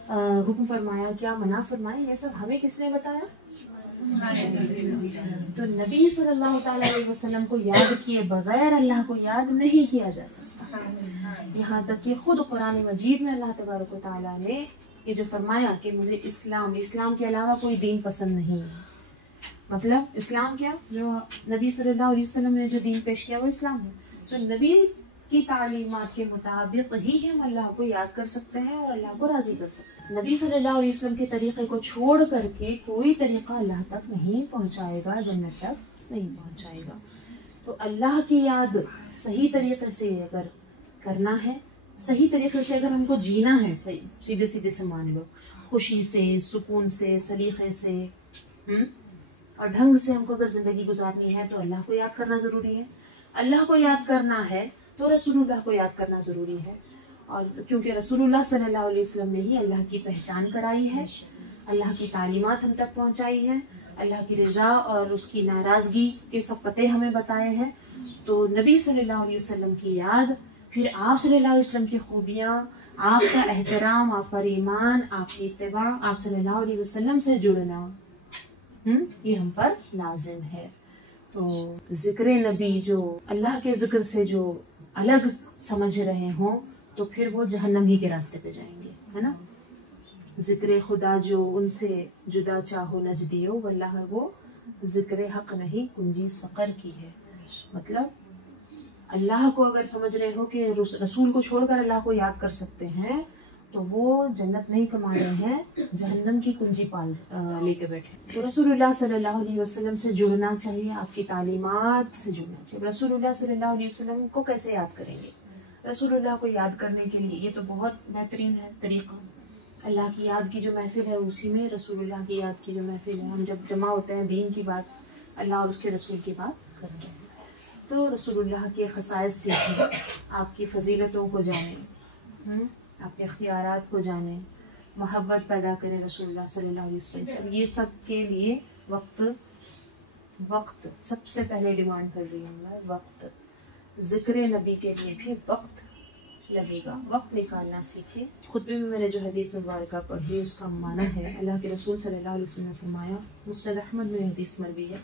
हुक्म फरमाया, क्या मना फरमाया, ये सब हमें किसने बताया? तो नबी सल्लल्लाहु अलैहि वसल्लम को याद किए बगैर अल्लाह को याद नहीं किया जा सकता। यहाँ तक कि खुद कुरान मजीद में अल्लाह तबारक व तआला ने ये जो फरमाया कि मुझे इस्लाम के अलावा कोई दीन पसंद नहीं है, मतलब इस्लाम क्या, जो नबी सल्लल्लाहु अलैहि वसल्लम ने जो दीन पेश किया वो इस्लाम है। तो नबी की तालीमात के मुताबिक ही हम अल्लाह को याद कर सकते हैं और अल्लाह को राजी कर सकते हैं। नबी सल्लल्लाहु अलैहि वसल्लम के तरीके को छोड़ करके कोई तरीका अल्लाह तक नहीं पहुंचाएगा, जन्नत तक नहीं पहुंचाएगा। तो अल्लाह की याद सही तरीके से अगर करना है, सही तरीके से अगर हमको जीना है, सही सीधे सीधे से मान लो, खुशी से, सुकून से, सलीके से और ढंग से हमको अगर जिंदगी गुजारनी है तो अल्लाह को याद करना जरूरी है। अल्लाह को याद करना है तो रसूलुल्लाह को याद करना ज़रूरी है। और क्योंकि रसूलुल्लाह सल्लल्लाहु अलैहि वसल्लम ने ही अल्लाह की पहचान कराई है, अल्लाह की तालीमात हम तक पहुंचाई है, अल्लाह की रज़ा और उसकी नाराज़गी के सब पते हमें बताए हैं। तो नबी सल्लल्लाहु अलैहि वसल्लम की याद, फिर आप सल्लल्लाहु अलैहि वसल्लम की खूबियाँ, आपका एहतराम, आप पर ईमान, आपकी इत्तिबा, आप सल्लल्लाहु अलैहि वसल्लम से जुड़ना, ये हम पर लाजिम है। तो जिक्र नबी जो अल्लाह के जिक्र से जो अलग समझ रहे हों तो फिर वो जहन्नम ही के रास्ते पे जाएंगे, है ना। जिक्र खुदा जो उनसे जुदा चाहो नजदियो वल्लाह, वो जिक्र हक नहीं कुंजी सकर की है। मतलब अल्लाह को अगर समझ रहे हो कि रसूल को छोड़कर अल्लाह को याद कर सकते हैं तो वो जन्नत नहीं कमा रहे हैं, जहन्नम की कुंजी पाल लेके बैठे। तो रसूलुल्लाह सल्लल्लाहु अलैहि वसल्लम से जुड़ना चाहिए, आपकी तालीमात से जुड़ना चाहिए। रसूलुल्लाह सल्लल्लाहु अलैहि वसल्लम को कैसे याद करेंगे? रसूलुल्लाह को याद करने के लिए ये तो बहुत बेहतरीन है तरीका। अल्लाह की याद की जो महफिल है उसी में रसूलुल्लाह की याद की जो महफिल है, हम जब जमा होते हैं दीन की बात, अल्लाह और उसके रसूल की बात करते हैं, तो रसूलुल्लाह के खसाइस सीखें, आपकी फजीलतों को जानें, आपके इख्तियारात को जानें, मोहब्बत पैदा करें रसूलुल्लाह सल्लल्लाहु अलैहि वसल्लम से। ये सब के लिए वक्त सबसे पहले डिमांड कर रही हूँ मैं, वक्त। जिक्र नबी के लिए भी वक्त लगेगा, वक्त निकालना सीखे। खुतबे में मैंने जो हदीस मुबारका पढ़ी उसका माना है, अल्लाह के रसूल सल्लल्लाहु अलैहि वसल्लम ने फरमाया, मुस्नद अहमद में हदीस मरवी है,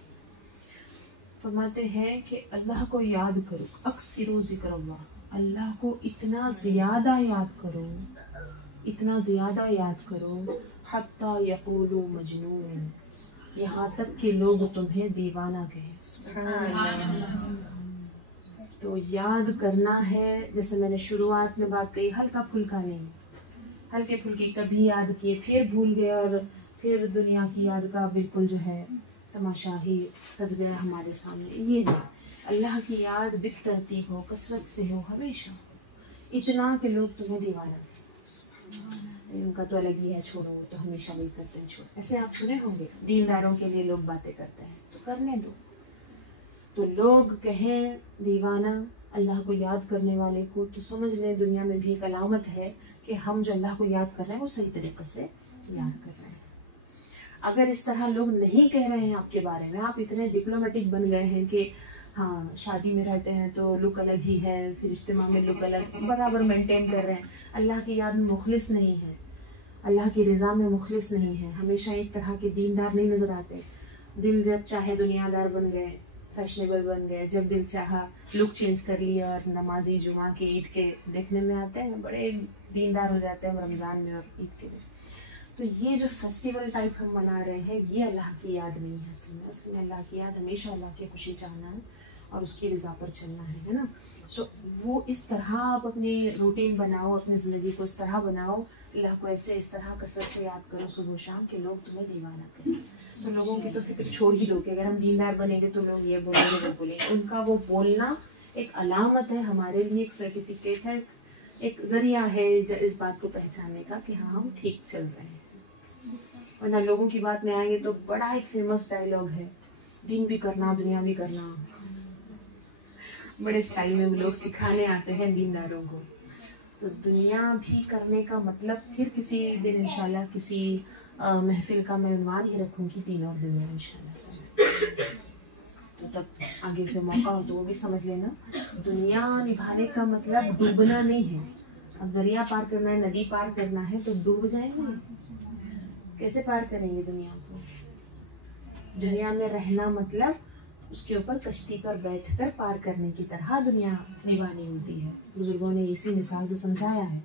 फरमाते हैं कि अल्लाह को याद करो, अक्सिरू ज़िक्रुल्लाह, अल्लाह को इतना ज़्यादा याद करो, इतना ज़्यादा याद करो, हत्ता यक़ूलू मजनून, यहाँ तक कि लोग तुम्हें दीवाना कहें। तो याद करना है, जैसे मैंने शुरुआत में बात कही, हल्का फुल्का नहीं, हल्के फुल्के कभी याद किए फिर भूल गए और फिर दुनिया की याद का बिल्कुल जो है तमाशा ही सज गया हमारे सामने। ये नहीं, अल्लाह की याद बितरतीब हो, कसरत से हो, हमेशा, इतना कि लोग तुम्हें दीवाना कहें। उनका तो अलग ही है, छोड़ो, वो तो हमेशा वही करते हैं, छोड़ो। ऐसे आप सुने होंगे, दीनदारों के लिए लोग बातें करते हैं, तो करने दो। तो लोग कहें दीवाना अल्लाह को याद करने वाले को, तो समझ लें दुनिया में भी एक अलामत है कि हम जो अल्लाह को याद कर रहे हैं वो सही तरीके से याद कर रहे हैं। अगर इस तरह लोग नहीं कह रहे हैं आपके बारे में, आप इतने डिप्लोमेटिक बन गए हैं कि हाँ शादी में रहते हैं तो लुक अलग ही है, फिर इज्तिमा में लुक अलग बराबर मेंटेन कर रहे हैं, अल्लाह की याद में मुखलिस नहीं है, अल्लाह की रज़ा में मुखलिस नहीं है, हमेशा एक तरह के दीनदार नहीं नजर आते। दिल जब चाहे दुनियादार बन गए, फैशनेबल बन गए, जब दिल चाहा लुक चेंज कर लिया और नमाजी जुमा के ईद के देखने में आते हैं, बड़े दीनदार हो जाते हैं रमज़ान में और ईद के दिन। तो ये जो फेस्टिवल टाइप हम मना रहे हैं ये अल्लाह की याद नहीं है। असल में अल्लाह की याद हमेशा अल्लाह की खुशी चाहना है और उसकी रज़ा पर चलना है ना। तो वो इस तरह आप अपनी रूटीन बनाओ, अपनी ज़िंदगी को इस तरह बनाओ, अल्लाह को ऐसे इस तरह कसरत से याद करो सुबह शाम कि लोग तुम्हें दीवाना करें। तो लोगों की तो फिक्र छोड़ ही दो कि अगर हम दीनदार बनेंगे तो लोग ये बोलेंगे वो बोलेंगे। उनका वो बोलना एक अलामत है हमारे लिए, एक सर्टिफिकेट है, एक जरिया है इस बात को पहचानने का कि हाँ हम ठीक चल रहे हैं। वरना लोगों की बात में आएंगे तो बड़ा एक फेमस डायलॉग है, दीन भी करना दुनिया भी करना, बड़े स्टाइल में वो लोग सिखाने आते हैं दीनदारों को। तो दुनिया भी करने का मतलब फिर किसी दिन इंशाल्लाह किसी महफिल का मैं उन्वान ही रखूंगी, दीन और दुनिया इंशाल्लाह। तो तब आगे जो मौका हो तो वो भी समझ लेना, दुनिया निभाने का मतलब डूबना नहीं है। अब दरिया पार करना है, नदी पार करना है तो डूब जाएंगे, कैसे पार करेंगे दुनिया को? दुनिया में रहना मतलब उसके ऊपर कश्ती पर बैठकर पार करने की तरह दुनिया निभानी होती है। बुजुर्गों ने इसी मिसाल से समझाया है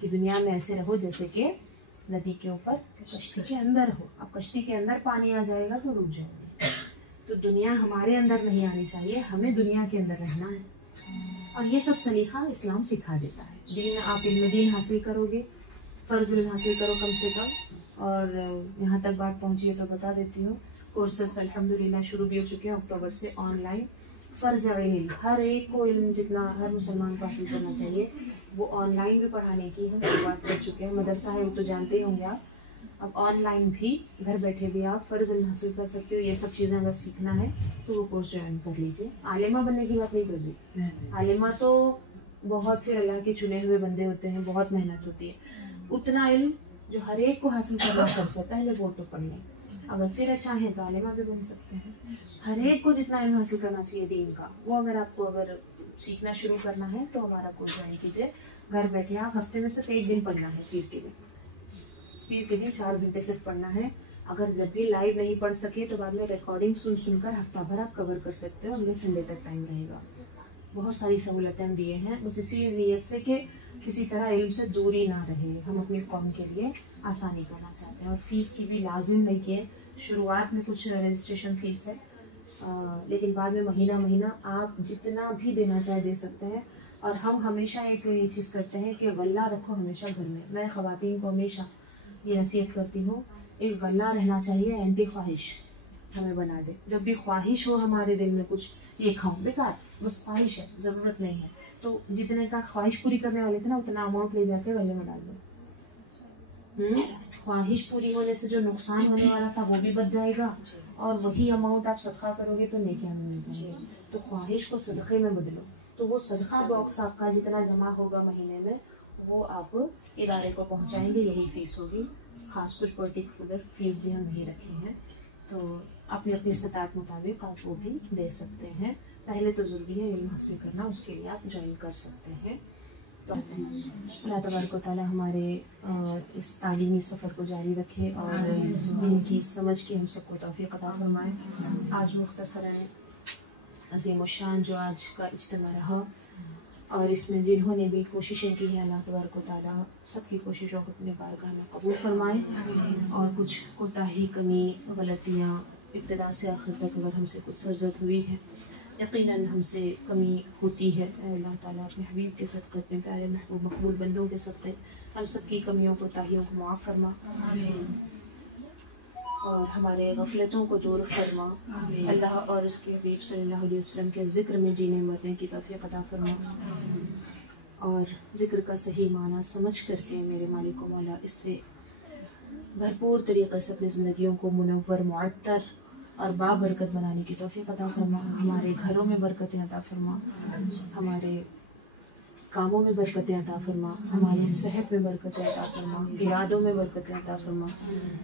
कि दुनिया में ऐसे रहो जैसे कि नदी के ऊपर कश्ती के अंदर हो। अब कश्ती के अंदर पानी आ जाएगा तो रुक जाएंगे। तो दुनिया हमारे अंदर नहीं आनी चाहिए, हमें दुनिया के अंदर रहना है। और ये सब सलीका इस्लाम सिखा देता है। दीन आप इल्म दीन हासिल करोगे, फ़र्ज़ इल्म हासिल करो कम से कम। और यहाँ तक बात पहुँची है तो बता देती हूँ, कोर्सेस अल्हम्दुलिल्लाह शुरू भी हो चुके हैं अक्टूबर से ऑनलाइन। फ़र्ज़ इल्म हर एक को इल्म जितना हर मुसलमान को हासिल करना चाहिए वो ऑनलाइन भी पढ़ाने की है, बात कर चुके हैं। मदरसा है वो तो जानते ही होंगे आप, अब ऑनलाइन भी घर बैठे भी आप फ़र्ज़ इल्म हासिल कर सकते हो। ये सब चीज़ें अगर सीखना है तो वो कोर्स ज्वाइन कर लीजिए। आलिमा बनने की बात नहीं कर रही, आलिमा तो बहुत फिर अल्लाह के चुने हुए बंदे होते हैं, बहुत मेहनत होती है। उतना इल्म जो हर एक को हासिल करना पड़ पहले वो तो पढ़ लें, अगर फिर चाहें तो आलिमा भी बन सकते हैं। हर एक को जितना इल्म हासिल करना चाहिए दीन का, वो अगर आपको अगर सीखना शुरू करना है तो हमारा कोर्स ज्वाइन कीजिए। घर बैठे आप हफ्ते में सिर्फ 1 दिन पढ़ना है, पीर के दिन 4 घंटे सिर्फ पढ़ना है। अगर जब भी लाइव नहीं पढ़ सके तो बाद में रिकॉर्डिंग सुनकर हफ्ता भर आप कवर कर सकते हो। अगले संडे तक टाइम रहेगा। बहुत सारी सहूलतें हम दिए हैं, बस इसी नीयत से कि किसी तरह इल्म से दूरी ना रहे। हम अपनी कौम के लिए आसानी करना चाहते हैं। और फीस की भी लाजिम नहीं किए, शुरुआत में कुछ रजिस्ट्रेशन फ़ीस है, लेकिन बाद में महीना आप जितना भी देना चाहे दे सकते हैं। और हम हमेशा एक ये चीज़ करते हैं कि गल्ला रखो हमेशा घर में। मैं ख़वातीन को हमेशा ये नसीहत करती हूँ, एक गल्ला रहना चाहिए एंटी ख्वाहिश हमें बना दे। जब भी ख्वाहिश हो हमारे दिल में कुछ ये खाऊं, बेकार बस ख्वाहिश है, ज़रूरत नहीं है, तो जितने का ख्वाहिश पूरी करने वाले थे ना उतना अमाउंट ले जाके गले में डाल दो। ख्वाहिश पूरी होने से जो नुकसान होने वाला था वो भी बच जाएगा, और वही अमाउंट आप सदका करोगे तो नेकियां मिल जाएंगे। तो ख्वाहिश को सदक़े में बदलो, तो वो सदका बॉक्स आपका जितना जमा होगा महीने में वो आप इदारे को पहुंचाएंगे, यही फ़ीस होगी। ख़ास कुछ पर्टिकुलर फ़ीस भी हम नहीं रखे हैं, तो अपनी अपनी इस्तात मुताबिक आप वो भी दे सकते हैं। पहले तो ज़रूरी है इल्म हासिल करना, उसके लिए आप ज्वाइन कर सकते हैं। तो अल्लाह तबारक व तआला हमारे इस तालीमी सफ़र को जारी रखे और इनकी समझ की हम सबको तौफ़ीक़ अता फरमाए। आज मुख्तसरन अज़ीम शान जो आज का इज्तिमा रहा, और इसमें जिन्होंने भी कोशिशें की हैं, अल्लाह तबारक व तआला सबकी कोशिशों को अपने बारगाह में कबूल फरमाए। और कुछ कोताही, कमी, गलतियाँ इब्तिदा से आखिर तक अगर हमसे कुछ सरजद हुई है, यकीनन हमसे कमी होती है, अल्लाह ताला अपने हबीब के सदक़े, अपने प्यारे महबूब मकबूल बंदों के सदक़े हम सबकी कमियों कोताहियों को मुआफ़ फरमा और हमारे गफलतों को दूर फरमा। अल्लाह और उसके हबीब सल्लल्लाहु अलैहि वसल्लम के ज़िक्र में जीने मरने की तौफ़ीक़ अता फरमा, और ज़िक्र का सही माना समझ करके मेरे मालिक मौला इससे भरपूर तरीक़े से अपनी ज़िंदगियों को मुनव्वर, मुअत्तर और बाबरकत बनाने की तौफ़ीक़ अता फरमा। हमारे घरों में बरकतें अता फरमा, हमारे कामों में बरकतें अता फरमा, हमारी सेहत में बरकतें अता फरमा, इरादों में बरकतें अता फरमा,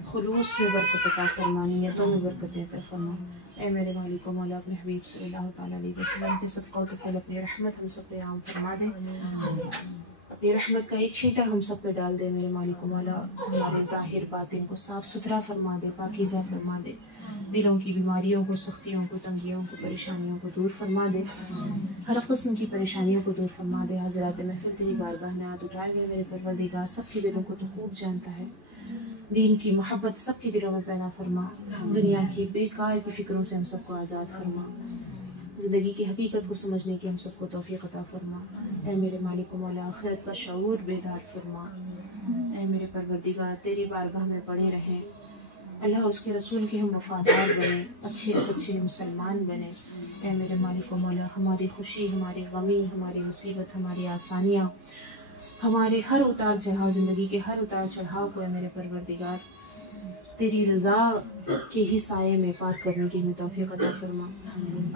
खुलूस में बरकत अता फरमा, नियतों में बरकतें अता फरमा। ऐ मेरे मालिक मौला अपने हबीब सल्लल्लाहु अलैहि वसल्लम के सदक़ों के फल अपनी रहमत हम सब पे आम फरमा दे। अपनी रहमत का एक छींटा हम सब पे डाल दे मेरे मालिक मौला। हमारे ज़ाहिर बातिन को साफ़ सुथरा फरमा दे, पाकीज़ा फरमा दे। दिलों की बीमारियों को, सख्तियों को, तंगियों को, परेशानियों को दूर फरमा दे। हर किस्म की परेशानियों को दूर फरमा दे। हज़रात महफ़िल तेरी बारगाह में हाथ उठाएंगे मेरे परवरदिगार, सबके दिलों को तो खूब जानता है। दीन की मोहब्बत सबके दिलों में पैदा फरमा। दुनिया की बेकार की फ़िक्रों से हम सबको आज़ाद फरमा। ज़िंदगी की हकीकत को समझने की हम सबको तौफ़ीक़ अता फरमा। ऐ मेरे मालिक मौला आखिरत का शऊर बेदार फरमा। ऐ मेरे परवरदिगार तेरी बारगाह में पड़े रहें। अल्लाह उसके रसूल के हम वफ़ादार बने, अच्छे सच्चे मुसलमान बने। ऐ मेरे मालिक मौला हमारी खुशी, हमारी गमी, हमारी मुसीबत, हमारी आसानियाँ, हमारे हर उतार चढ़ाव, ज़िंदगी के हर उतार चढ़ाव को मेरे परवरदिगार तेरी रज़ा के ही साये में पार करने की हमें तौफ़ीक़ अता फरमा।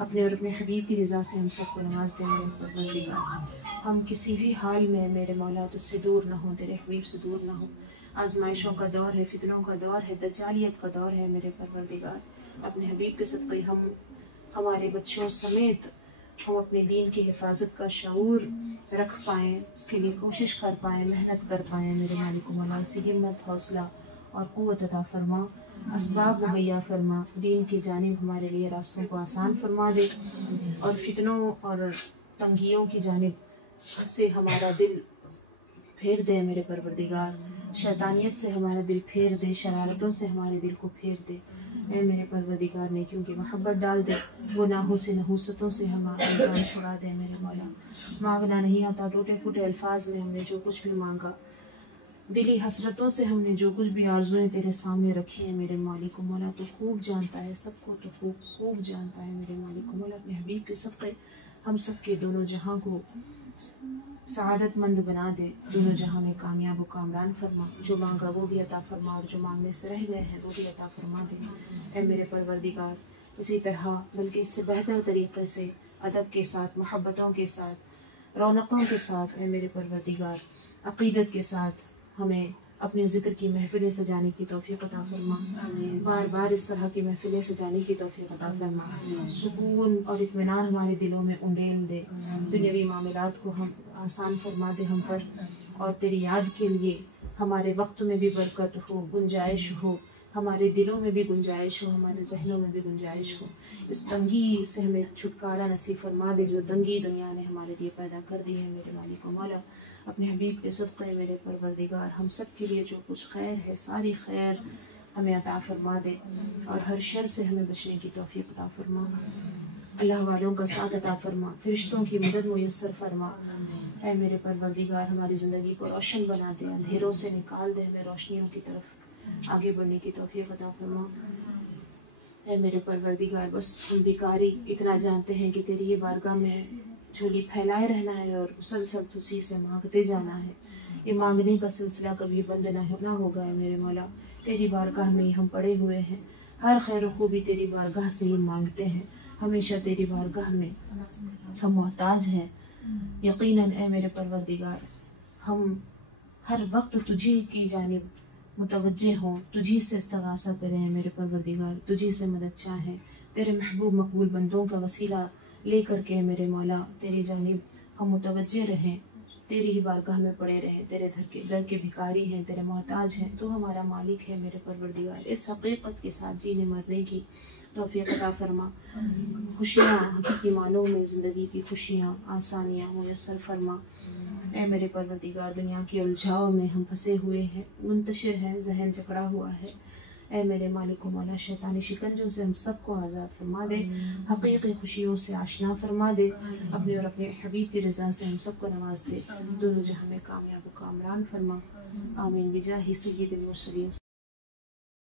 अपने और अपने हबीब की रज़ा से हम सबको नवाज़ दे मेरे परवरदिगार। हम किसी भी हाल में मेरे मौला तुझसे दूर ना हो, तेरे हबीब से दूर ना हो। आजमाइशों का दौर है, फितनों का दौर है, दज्जालियत का दौर है मेरे परवरदिगार। अपने हबीब के सदक़े हम हमारे बच्चों समेत हम अपने दीन की हिफाजत का शऊर रख पाएँ, उसके लिए कोशिश कर पाएँ, मेहनत कर पाएँ मेरे मालिक मौला। ऐसी हिम्मत, हौसला और क़ुव्वत अता फरमा, असबाब मुहैया फरमा। दीन की जानिब हमारे लिए रास्तों को आसान फरमा दे, और फितनों और तंगियों की जानिब से हमारा दिल फेर दे मेरे परवरदिगार। शैतानियत से हमारा दिल फेर दे, शरारतों से हमारे दिल को फेर दे। ऐ मेरे परवरदिगार ने क्योंकि मोहब्बत डाल दे, गुनाहों से, नहूसतों से हमारी जान छुड़ा दे मेरे मौला। मांगना नहीं आता, टूटे फूटे अल्फाज में हमने जो कुछ भी मांगा, दिली हसरतों से हमने जो कुछ भी आरज़ुएं तेरे सामने रखी हैं मेरे मालिक मौला, तो खूब जानता है, सबको तो खूब जानता है मेरे मालिक मौला। अपने हबीब के सदक़े हम सब के दोनों जहां को सआदतमंद बना दे, दोनों जहां में कामयाब व कामरान फरमा। जो मांगा वो भी अता फरमा और जो मांगने से रह गए हैं वो भी अता फरमा दे। ऐ मेरे परवरदिगार, इसी तरह बल्कि इससे बेहतर तरीके से अदब के साथ, मोहब्बतों के साथ, रौनकों के साथ, ऐ मेरे परवरदिगार अक़ीदत के साथ हमें अपने ज़िक्र की महफ़िलें सजाने की तौफ़ीक़ अता फरमा। बार बार इस तरह की महफ़िलें सजाने की तौफ़ीक़ अता फरमा। सुकून और इत्मीनान हमारे दिलों में उंडेल दे। दुनियावी मामलात को हम आसान फरमा दे हम पर, और तेरी याद के लिए हमारे वक्त में भी बरकत हो, गुंजाइश हो, हमारे दिलों में भी गुंजाइश हो, हमारे जहनों में भी गुंजाइश हो। इस तंगी से हमें छुटकारा नसीब फरमा दे जो तंगी दुनिया ने हमारे लिए पैदा कर दी है। मेरे मालिक व मौला, अपने हबीब के सदक़े मेरे परवरदिगार हम सब के लिए जो कुछ खैर है सारी खैर हमें अता फरमा दे, और हर शर से हमें बचने की तौफ़ीक़ अता फरमा। अल्लाह वालों का साथ अता फरमा, फरिश्तों की मदद मुयस्सर फरमा। ऐ मेरे परवरदिगार हमारी ज़िंदगी को रोशन बना दे, अंधेरों से निकाल दे, हमें रोशनियों की तरफ आगे बढ़ने की तौफ़ीक़ अता फरमा। ऐ मेरे परवरदिगार, बस हम भिखारी इतना जानते हैं कि तेरी ये बारगाह में झोली फैलाए रहना है और मुसलसल तुझी से मांगते जाना है। ये मांगने का सिलसिला कभी बंद ना होगा। है मेरे मौला, तेरी बारगाह में ही हम पड़े हुए हैं, हर खैर व खूबी तेरी बारगाह से ही मांगते हैं। हमेशा तेरी बारगाह में हम मोहताज हैं। यकीनन ऐ मेरे परवरदिगार, हम हर वक्त तुझी की जानिब मुतवज्जे हों, तुझी से इस्तिग़ासा करें। मेरे परवरदिगार, तुझी से मदद चाहें, तेरे महबूब मकबूल बंदों का वसीला ले करके मेरे मौला तेरी जानिब हम मुतवज्जे रहें, तेरी ही बारगाह में पड़े रहें। तेरे दर के भिखारी हैं, तेरे मोहताज हैं, तो हमारा मालिक है। मेरे परवरदिगार, इस हकीकत के साथ जीने मरने की तौफ़ीक़ अता फरमा। खुशियाँ हकीकी मानों में ज़िंदगी की खुशियाँ, आसानियाँ मुयस्सर फरमा। ऐ मेरे परवरदिगार, दुनिया की उलझाओं में हम फंसे हुए हैं, मुंतशिर हैं, जहन जकड़ा हुआ है। ऐ मेरे मालिक व मौला, शैतानी शिकंजों से हम सबको आज़ाद फरमा दे, हकीकी खुशियों से आशना फरमा दे, अपने और अपने हबीब की रज़ा से हम सबको नवाज दे, दोनों जहां में कामयाब व कामरान फरमा। आमीन बिजाहि सय्यिदिल मुरसलीन।